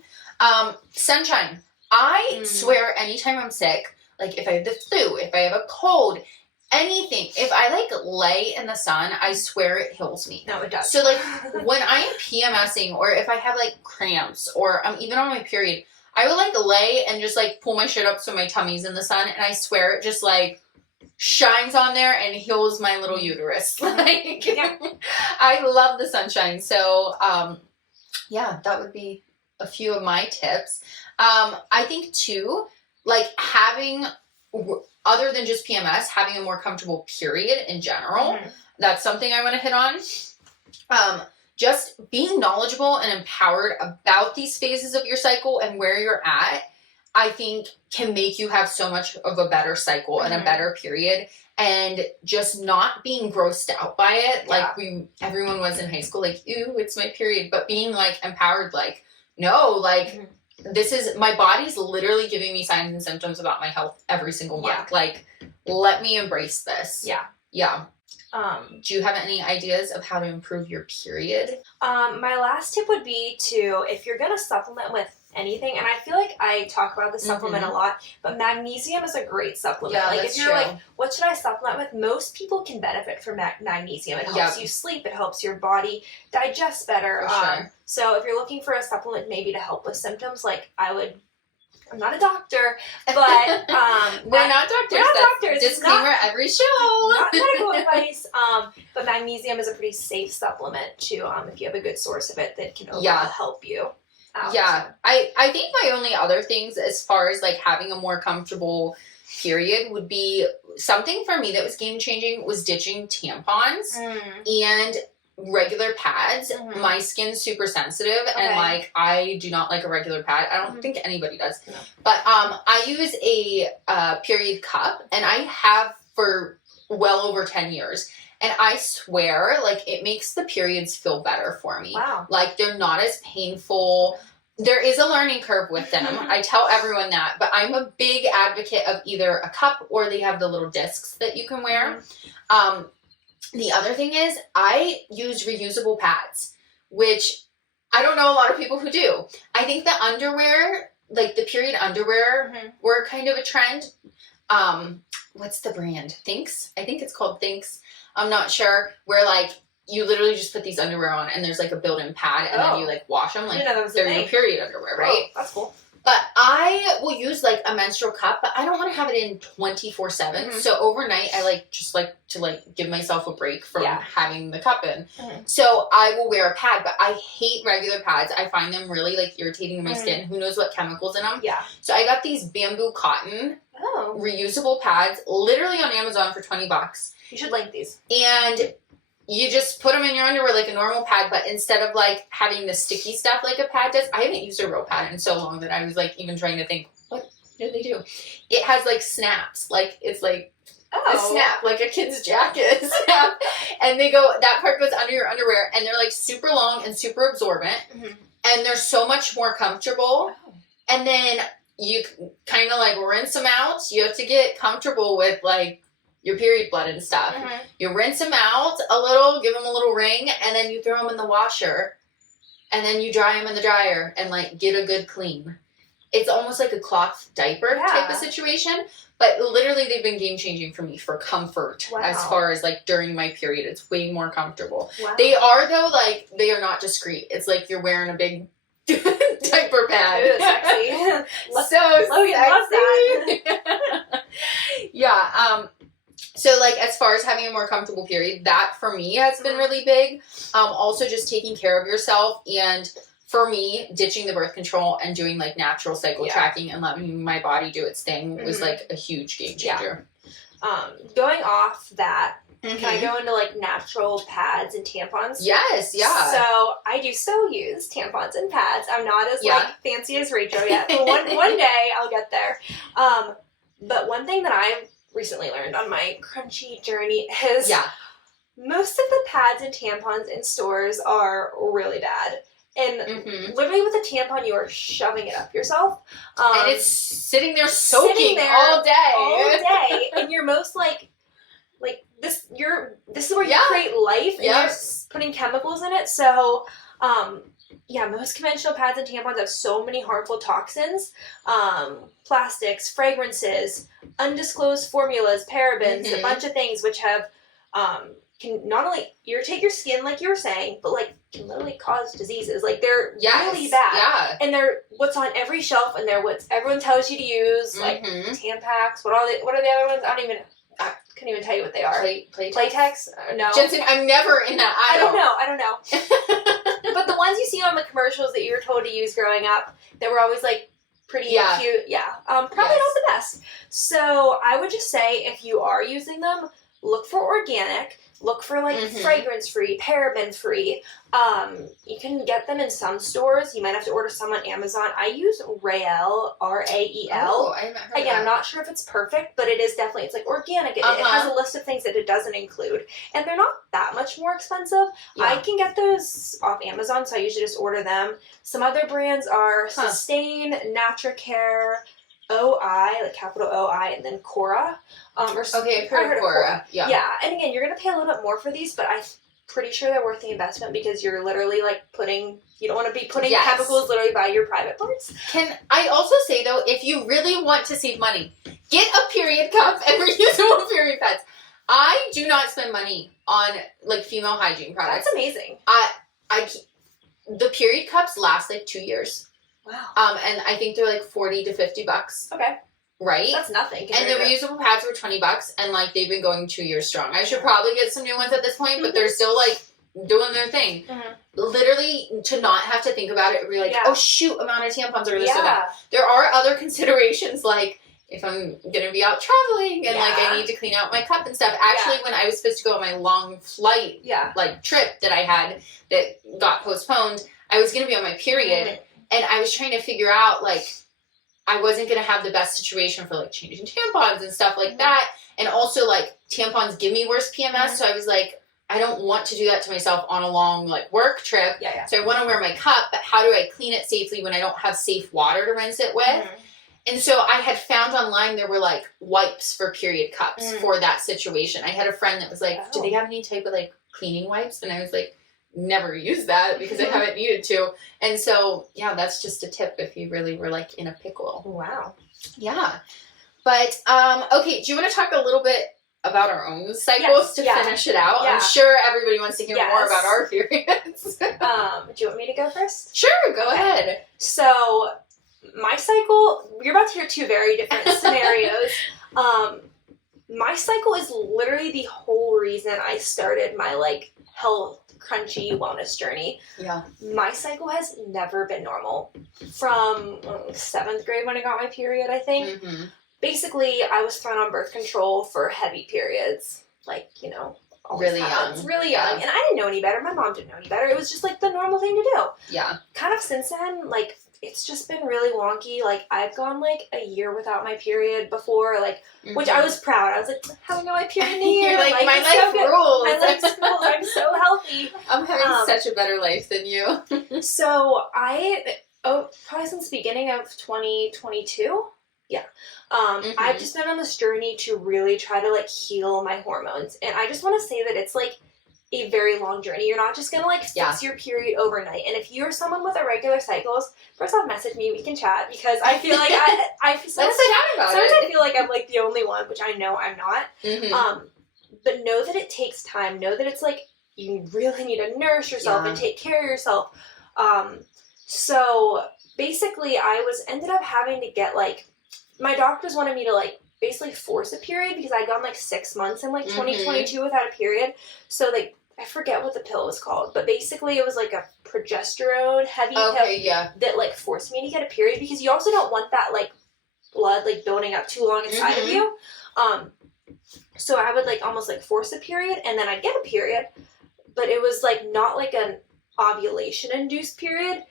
Sunshine. I swear anytime I'm sick, like if I have the flu, if I have a cold, anything, if I like lay in the sun, I swear it heals me. No, it does. So like when I am PMSing or if I have like cramps or I'm even on my period, I will like lay and just like pull my shit up so my tummy's in the sun, and I swear it just like shines on there and heals my little uterus. Like I love the sunshine. So yeah, that would be a few of my tips. I think too, like having, other than just PMS, having a more comfortable period in general, that's something I want to hit on. Just being knowledgeable and empowered about these phases of your cycle and where you're at, I think can make you have so much of a better cycle and a better period, and just not being grossed out by it. Like everyone was in high school, like, ew, it's my period, but being like empowered, like, no, like this is, my body's literally giving me signs and symptoms about my health every single month. Like, let me embrace this. Yeah. Do you have any ideas of how to improve your period? My last tip would be to, if you're going to supplement with anything, and I feel like I talk about the supplement a lot, but magnesium is a great supplement. Yeah, like that's if you're true. like, what should I supplement with? Most people can benefit from magnesium. It helps you sleep. It helps your body digest better. For sure. So if you're looking for a supplement maybe to help with symptoms, like I'm not a doctor, but we're not doctors. We're not That's doctors. Disclaimer every show. Not medical advice. But magnesium is a pretty safe supplement to if you have a good source of it that can overall help you out. Yeah. I think my only other things as far as like having a more comfortable period would be something for me that was game changing was ditching tampons and regular pads. My skin's super sensitive and like I do not like a regular pad. I don't think anybody does. No. But I use a period cup, and I have for well over 10 years. And I swear, like, it makes the periods feel better for me. Wow. Like, they're not as painful. There is a learning curve with them. I tell everyone that. But I'm a big advocate of either a cup or they have the little discs that you can wear. The other thing is I use reusable pads, which I don't know a lot of people who do. I think the underwear, like the period underwear, were kind of a trend. What's the brand? Thinks? I think it's called Thinks. I'm not sure. Where like you literally just put these underwear on and there's like a built-in pad and then you like wash them. Like they're your period underwear, right? Oh, that's cool. But I will use like a menstrual cup, but I don't want to have it in 24/7. So overnight, I like just like to like give myself a break from having the cup in. So I will wear a pad, but I hate regular pads. I find them really like irritating to my skin. Who knows what chemicals in them? Yeah. So I got these bamboo cotton reusable pads, literally on Amazon for $20. You should link these. And you just put them in your underwear like a normal pad, but instead of like having the sticky stuff like a pad does, I haven't used a real pad in so long that I was like even trying to think, what did they do? It has like snaps, like it's like a snap, like a kid's jacket snap, and they go, that part goes under your underwear, and they're like super long and super absorbent, and they're so much more comfortable, and then you kind of like rinse them out. You have to get comfortable with like your period blood and stuff. You rinse them out a little, give them a little ring, and then you throw them in the washer, and then you dry them in the dryer and like get a good clean. It's almost like a cloth diaper type of situation, but literally they've been game changing for me for comfort as far as like during my period. It's way more comfortable. They are though, like they are not discreet. It's like you're wearing a big diaper pad. Ooh, sexy. So Logan loves that. Yeah. So, like, as far as having a more comfortable period, that for me has been really big. Also, just taking care of yourself. And for me, ditching the birth control and doing, like, natural cycle tracking and letting my body do its thing was, like, a huge game changer. Going off that, can I go into like natural pads and tampons? Yes, yeah. So I do still use tampons and pads. I'm not as like fancy as Rachel yet, but one day I'll get there. But one thing that I've recently learned on my Krunchy journey is most of the pads and tampons in stores are really bad. And literally with a tampon, you are shoving it up yourself. And it's sitting there soaking all day. All day. And you're most like this is where you create life and you're putting chemicals in it. So most conventional pads and tampons have so many harmful toxins, plastics, fragrances, undisclosed formulas, parabens, a bunch of things which have can not only irritate your skin, like you were saying, but like can literally cause diseases. Like they're really bad. Yeah. And they're what's on every shelf, and they're what everyone tells you to use, like Tampax. What are the other ones? I couldn't even tell you what they are. Playtex? No. Jensen, I'm never in that aisle. I don't know. But the ones you see on the commercials that you were told to use growing up, that were always like pretty cute. Yeah. Probably not the best. So I would just say if you are using them, look for organic. Look for like fragrance-free, paraben-free. You can get them in some stores. You might have to order some on Amazon. I use Rael, R-A-E-L. Oh, I haven't heard of that. I'm not sure if it's perfect, but it is definitely, it's like organic. It has a list of things that it doesn't include. And they're not that much more expensive. I can get those off Amazon, so I usually just order them. Some other brands are Sustain, Natracare, OI, like capital OI, and then Cora. I've heard of Cora. Yeah, and again, you're going to pay a little bit more for these, but I'm pretty sure they're worth the investment because you're literally like you don't want to be putting chemicals literally by your private parts. Can I also say though, if you really want to save money, get a period cup and reusable period pads. I do not spend money on like female hygiene products. That's amazing. The period cups last like 2 years. Wow. And I think they're like $40 to $50. Okay. Right? That's nothing. And the reusable pads were $20, and like they've been going 2 years strong. I should probably get some new ones at this point, but they're still like doing their thing. Literally, to not have to think about it, be like, oh shoot, amount of tampons are this or that. There are other considerations like if I'm gonna be out traveling and like I need to clean out my cup and stuff. Actually, when I was supposed to go on my long flight like trip that I had that got postponed, I was gonna be on my period. And I was trying to figure out, like, I wasn't going to have the best situation for, like, changing tampons and stuff like that. And also, like, tampons give me worse PMS. So I was like, I don't want to do that to myself on a long, like, work trip. So I want to wear my cup, but how do I clean it safely when I don't have safe water to rinse it with? And so I had found online there were, like, wipes for period cups for that situation. I had a friend that was like, do they have any type of, like, cleaning wipes? And I was like, never use that because I haven't needed to. And so, that's just a tip if you really were like in a pickle. Wow. Yeah. But, okay, do you want to talk a little bit about our own cycles to finish it out? I'm sure everybody wants to hear more about our periods. Do you want me to go first? Sure, go ahead. So, my cycle, you're about to hear two very different scenarios. My cycle is literally the whole reason I started my like health Krunchy wellness journey. My cycle has never been normal. From 7th grade when I got my period, I think. Basically, I was thrown on birth control for heavy periods. Like, really young. Really young. And I didn't know any better. My mom didn't know any better. It was just like the normal thing to do. Kind of since then, like, it's just been really wonky. Like, I've gone like a year without my period before, like, which I was proud. I was like, haven't got my period in a year. You're like, my life rules. My life rules. I'm so healthy. I'm having such a better life than you. So probably since the beginning of 2022. I've just been on this journey to really try to like heal my hormones. And I just want to say that it's like a very long journey. You're not just gonna like fix your period overnight. And if you're someone with irregular cycles, first off, message me. We can chat because I feel like sometimes I feel like I'm like the only one, which I know I'm not. But know that it takes time. Know that it's like you really need to nourish yourself and take care of yourself. So basically, I ended up having to get like my doctors wanted me to like basically force a period because I'd gone like 6 months in like 2022 without a period. So like I forget what the pill was called, but basically it was like a progesterone heavy pill that like forced me to get a period because you also don't want that like blood like building up too long inside of you. So I would like almost like force a period, and then I'd get a period, but it was like not like an ovulation induced period.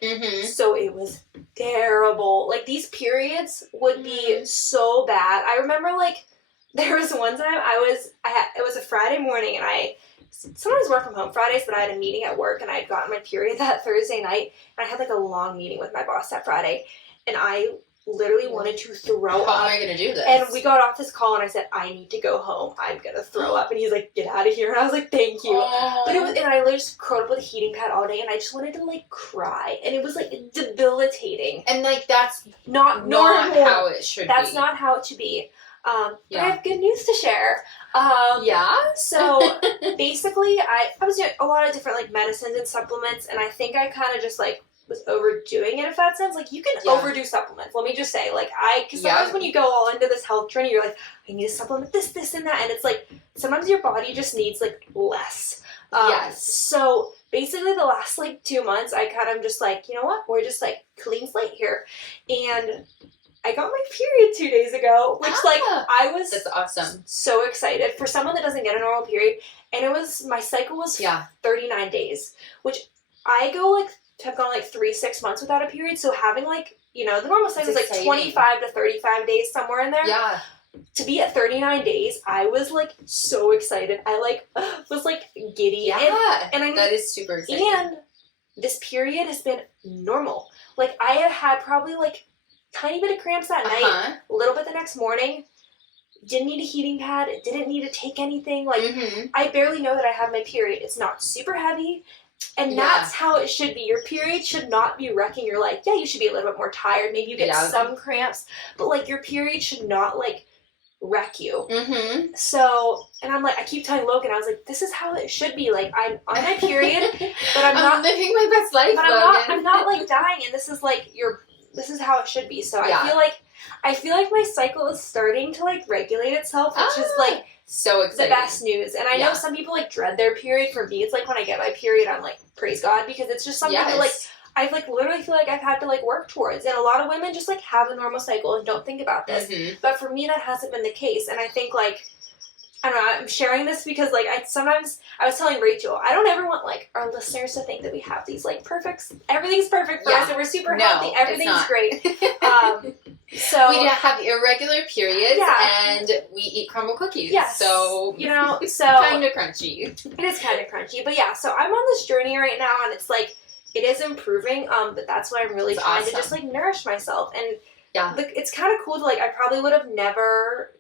So it was terrible. Like these periods would be so bad. I remember like there was one time it was a Friday morning, and I sometimes work from home Fridays, but I had a meeting at work, and I had gotten my period that Thursday night, and I had like a long meeting with my boss that Friday, and I literally wanted to throw up. How am I going to do this? And we got off this call, and I said, I need to go home. I'm going to throw up. And he's like, get out of here. And I was like, thank you. But it was, and I literally just curled up with a heating pad all day, and I just wanted to like cry. And it was like debilitating. And like that's not normal. How it should That's be. not how it should be. But I have good news to share. So basically, I was doing a lot of different like medicines and supplements, and I think I kind of just like was overdoing it, if that sense. Like, you can overdo supplements. Let me just say, like, because sometimes when you go all into this health journey, you're like, I need to supplement this, this, and that, and it's like, sometimes your body just needs, like, less. So, basically, the last, like, 2 months, I kind of just, like, you know what, we're just, like, clean slate here, and I got my period 2 days ago, which, like, I was that's awesome. So excited. For someone that doesn't get a normal period, and my cycle was 39 days, which I have gone like 3-6 months without a period, so having like, you know, the normal cycle is like 25 to 35 days, somewhere in there. Yeah. To be at 39 days, I was like so excited. I like was like giddy. Yeah. And that is super exciting. And this period has been normal. Like, I have had probably like tiny bit of cramps that night, a little bit the next morning. Didn't need a heating pad. Didn't need to take anything. Like, I barely know that I have my period. It's not super heavy. And that's how it should be. Your period should not be wrecking your life. Yeah, you should be a little bit more tired. Maybe you get some cramps. But, like, your period should not, like, wreck you. So, and I'm like, I keep telling Logan, I was like, this is how it should be. Like, I'm on my period, but I'm not living my best life, but Logan. I'm not, like, dying. And this is, like, this is how it should be. So I feel like my cycle is starting to, like, regulate itself, which is, like, so exciting. The best news. And I know some people, like, dread their period. For me, it's like when I get my period, I'm like, praise God, because it's just something that, like, I like literally feel like I've had to like work towards. And a lot of women just like have a normal cycle and don't think about this. But for me, that hasn't been the case. And I think, like, I don't know, I'm sharing this because, like, I was telling Rachel, I don't ever want, like, our listeners to think that we have these, like, everything's perfect for us and we're super healthy. Everything's great. So we have irregular periods and we eat crumble cookies. So, you know, kind of crunchy. It is kind of crunchy. But yeah, so I'm on this journey right now, and it's like, it is improving, but that's why I'm really trying to just, like, nourish myself. And it's kind of cool to, like, I probably would have never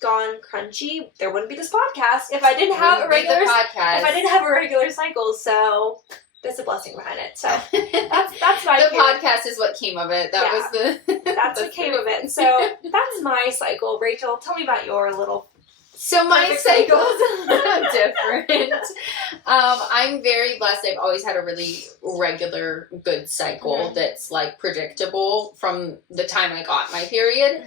gone crunchy. There wouldn't be this podcast if I didn't have a regular cycle. So there's a blessing behind it. So that's my the podcast is what came of it. That was the that's what came of it. So that's my cycle. Rachel, tell me about your little. So my cycle's different. I'm very blessed. I've always had a really regular, good cycle that's, like, predictable from the time I got my period.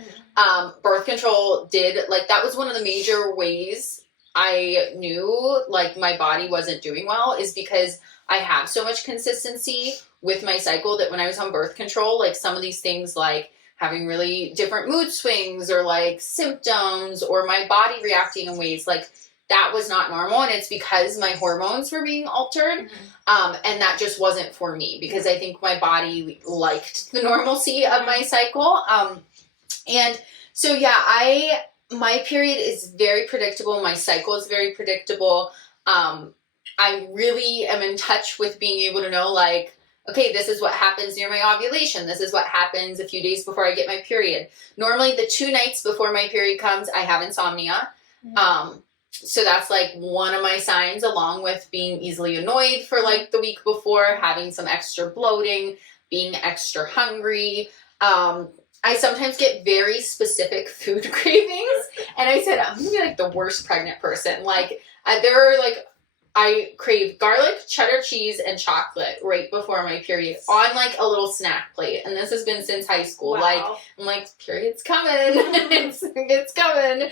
Birth control that was one of the major ways I knew, like, my body wasn't doing well, is because I have so much consistency with my cycle that when I was on birth control, like, some of these things, like, having really different mood swings or, like, symptoms or my body reacting in ways, like, that was not normal. And it's because my hormones were being altered. And that just wasn't for me, because I think my body liked the normalcy of my cycle. And so, my period is very predictable. My cycle is very predictable. I really am in touch with being able to know, like, okay, this is what happens near my ovulation. This is what happens a few days before I get my period. Normally, the 2 nights before my period comes, I have insomnia. So that's, like, one of my signs, along with being easily annoyed for, like, the week before, having some extra bloating, being extra hungry. I sometimes get very specific food cravings. And I said, I'm going to be, like, the worst pregnant person. Like, I crave garlic, cheddar cheese, and chocolate right before my period on, like, a little snack plate. And this has been since high school. Wow. Like, I'm like, period's coming. it's coming.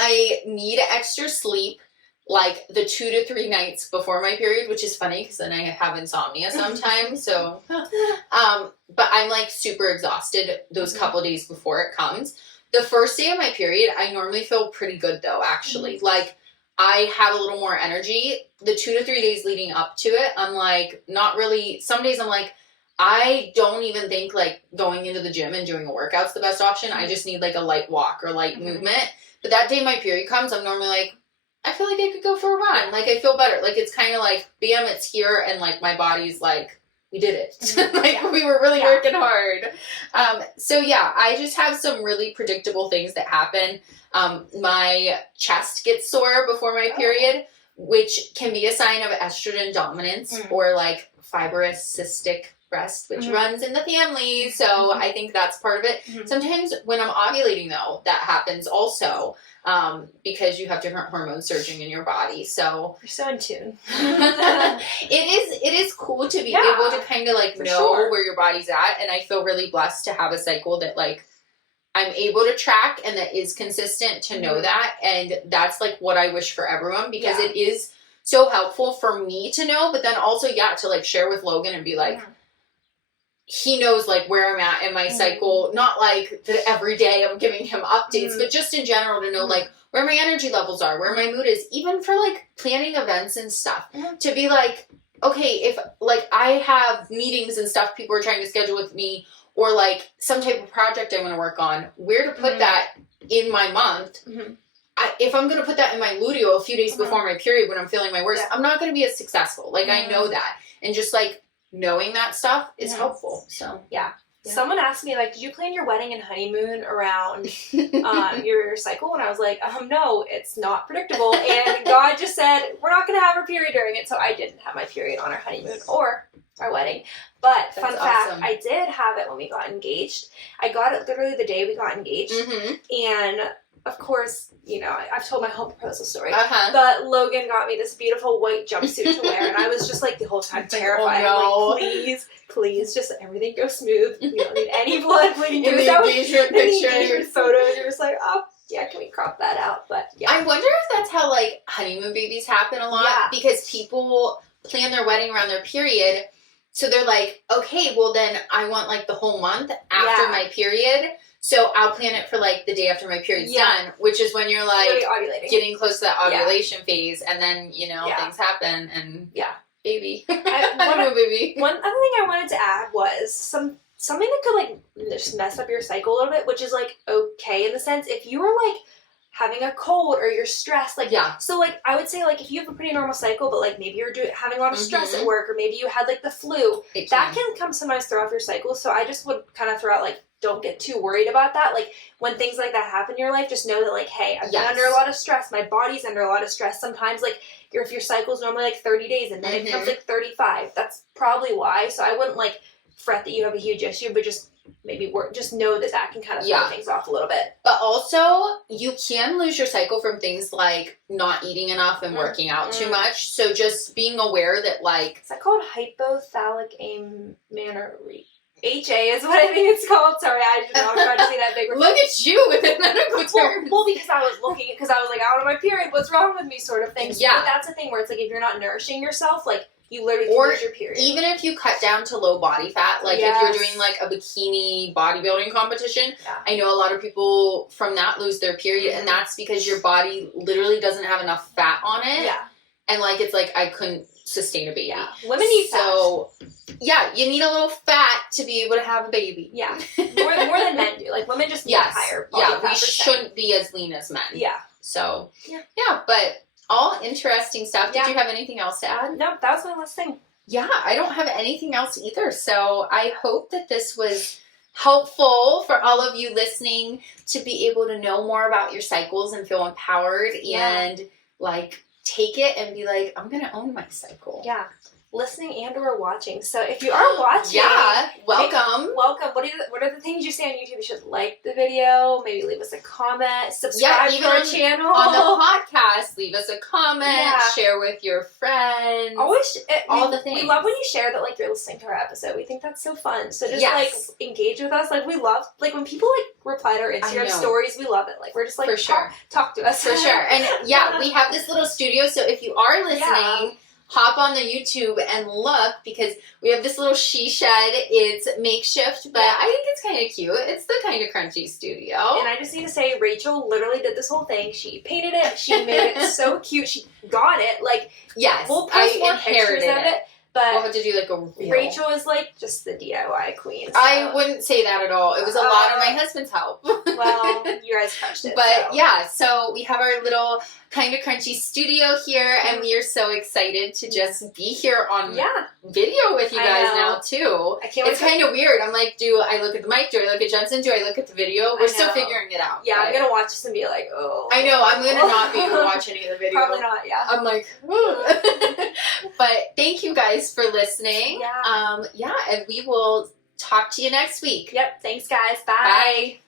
I need extra sleep, like, the 2 to 3 nights before my period, which is funny because then I have insomnia sometimes. So, but I'm, like, super exhausted those couple days before it comes. The first day of my period, I normally feel pretty good though, actually. Like, I have a little more energy. The 2 to 3 days leading up to it, I'm like, not really. Some days I'm like, I don't even think like going into the gym and doing a workout's the best option. I just need like a light walk or light movement. But that day my period comes, I'm normally like, I feel like I could go for a run. Like, I feel better. Like, it's kind of like, bam, it's here. And like, my body's like, we did it. Like, we were really working hard. So yeah, I just have some really predictable things that happen. My chest gets sore before my period, which can be a sign of estrogen dominance or like fibrous cystic breast, which runs in the family. So I think that's part of it. Sometimes when I'm ovulating though, that happens also, because you have different hormones surging in your body. So you're so in tune. It is cool to be able to kind of like know where your body's at. And I feel really blessed to have a cycle that like I'm able to track and that is consistent to know that. And that's like what I wish for everyone, because it is so helpful for me to know, but then also, to like share with Logan and be like, he knows like where I'm at in my cycle. Not like that every day I'm giving him updates, but just in general to know like where my energy levels are, where my mood is, even for like planning events and stuff, to be like, okay, if like I have meetings and stuff people are trying to schedule with me, or like some type of project I want to work on, where to put that in my month. If I'm going to put that in my luteal a few days before my period when I'm feeling my worst, I'm not going to be as successful. Like, I know that. And just like knowing that stuff is helpful. So, Someone asked me, like, did you plan your wedding and honeymoon around your cycle? And I was like, no, it's not predictable. And God just said, we're not going to have our period during it. So I didn't have my period on our honeymoon or our wedding. But fun fact, I did have it when we got engaged. I got it literally the day we got engaged. And of course, you know, I've told my whole proposal story. But Logan got me this beautiful white jumpsuit to wear. And I was just like the whole time terrified. I'm like, please, just let everything go smooth. We don't need any blood bleeding. In the engagement picture. The engagement photos, you're just like, oh, yeah, can we crop that out? But yeah. I wonder if that's how like honeymoon babies happen a lot. Because people plan their wedding around their period. So they're like, okay, well then I want like the whole month after my period. So I'll plan it for like the day after my period's done, which is when you're like getting close to that ovulation phase, and then, you know, things happen and baby. One other thing I wanted to add was something that could like just mess up your cycle a little bit, which is like okay in the sense if you were like having a cold or you're stressed, like so like I would say like if you have a pretty normal cycle but like maybe you're having a lot of stress at work, or maybe you had like the flu, that can come sometimes throw off your cycle. So I just would kind of throw out like, don't get too worried about that. Like when things like that happen in your life, just know that like, hey, I've been under a lot of stress. My body's under a lot of stress. Sometimes like if your cycle's normally like 30 days and then it becomes like 35, that's probably why. So I wouldn't like fret that you have a huge issue, but just maybe just know that that can kind of throw things off a little bit. But also, you can lose your cycle from things like not eating enough and working out too much. So just being aware that like... Is that called hypothalamic amenorrhea? HA is what I think it's called. Sorry, I did not try to say that big. Look at you with the medical terms. Well, because I was looking, because I was like, out of my period, what's wrong with me, sort of thing. Yeah. But that's the thing where it's like, if you're not nourishing yourself, like, you literally lose your period. Even if you cut down to low body fat, like if you're doing like a bikini bodybuilding competition, I know a lot of people from that lose their period, and that's because your body literally doesn't have enough fat on it. Yeah. And like, it's like, I couldn't sustain a baby. Yeah. Women need fat. So, yeah, you need a little fat to be able to have a baby. Yeah. More than men do. Like, women just need a higher body fat we shouldn't be as lean as men. Yeah. So, yeah, but all interesting stuff. Did you have anything else to add? No, that was my last thing. Yeah, I don't have anything else either. So I hope that this was helpful for all of you listening to be able to know more about your cycles and feel empowered and like take it and be like, I'm going to own my cycle. Yeah. Listening and or watching. So if you are watching, welcome. Welcome. What are the things you say on YouTube? You should like the video, maybe leave us a comment, subscribe to our channel. On the podcast, leave us a comment, share with your friends. All the things. We love when you share that like you're listening to our episode. We think that's so fun. So just like engage with us. Like we love like when people like reply to our Instagram stories, we love it. Like we're just like talk to us. For sure. And we have this little studio, so if you are listening, hop on the YouTube and look, because we have this little she shed. It's makeshift, but I think it's kind of cute. It's the Kind of Crunchy studio. And I just need to say, Rachel literally did this whole thing. She painted it. She made it so cute. She got it. Like, yes, we'll post more pictures of it. But we'll have to do like a reel. Rachel is like just the DIY queen. So. I wouldn't say that at all. It was a lot of my husband's help. Well, you guys crushed it. But yeah, so we have our little Kind of Crunchy studio here, and we are so excited to just be here on video with you guys now too. I can't. It's kind of weird. I'm like, do I look at the mic? Do I look at Jensen? Do I look at the video? We're still figuring it out. Yeah, I'm gonna watch this and be like, oh. I know. I'm gonna not be able to watch any of the video. Probably not. Yeah. I'm like, but thank you guys for listening. Yeah. And we will talk to you next week. Yep. Thanks, guys. Bye. Bye.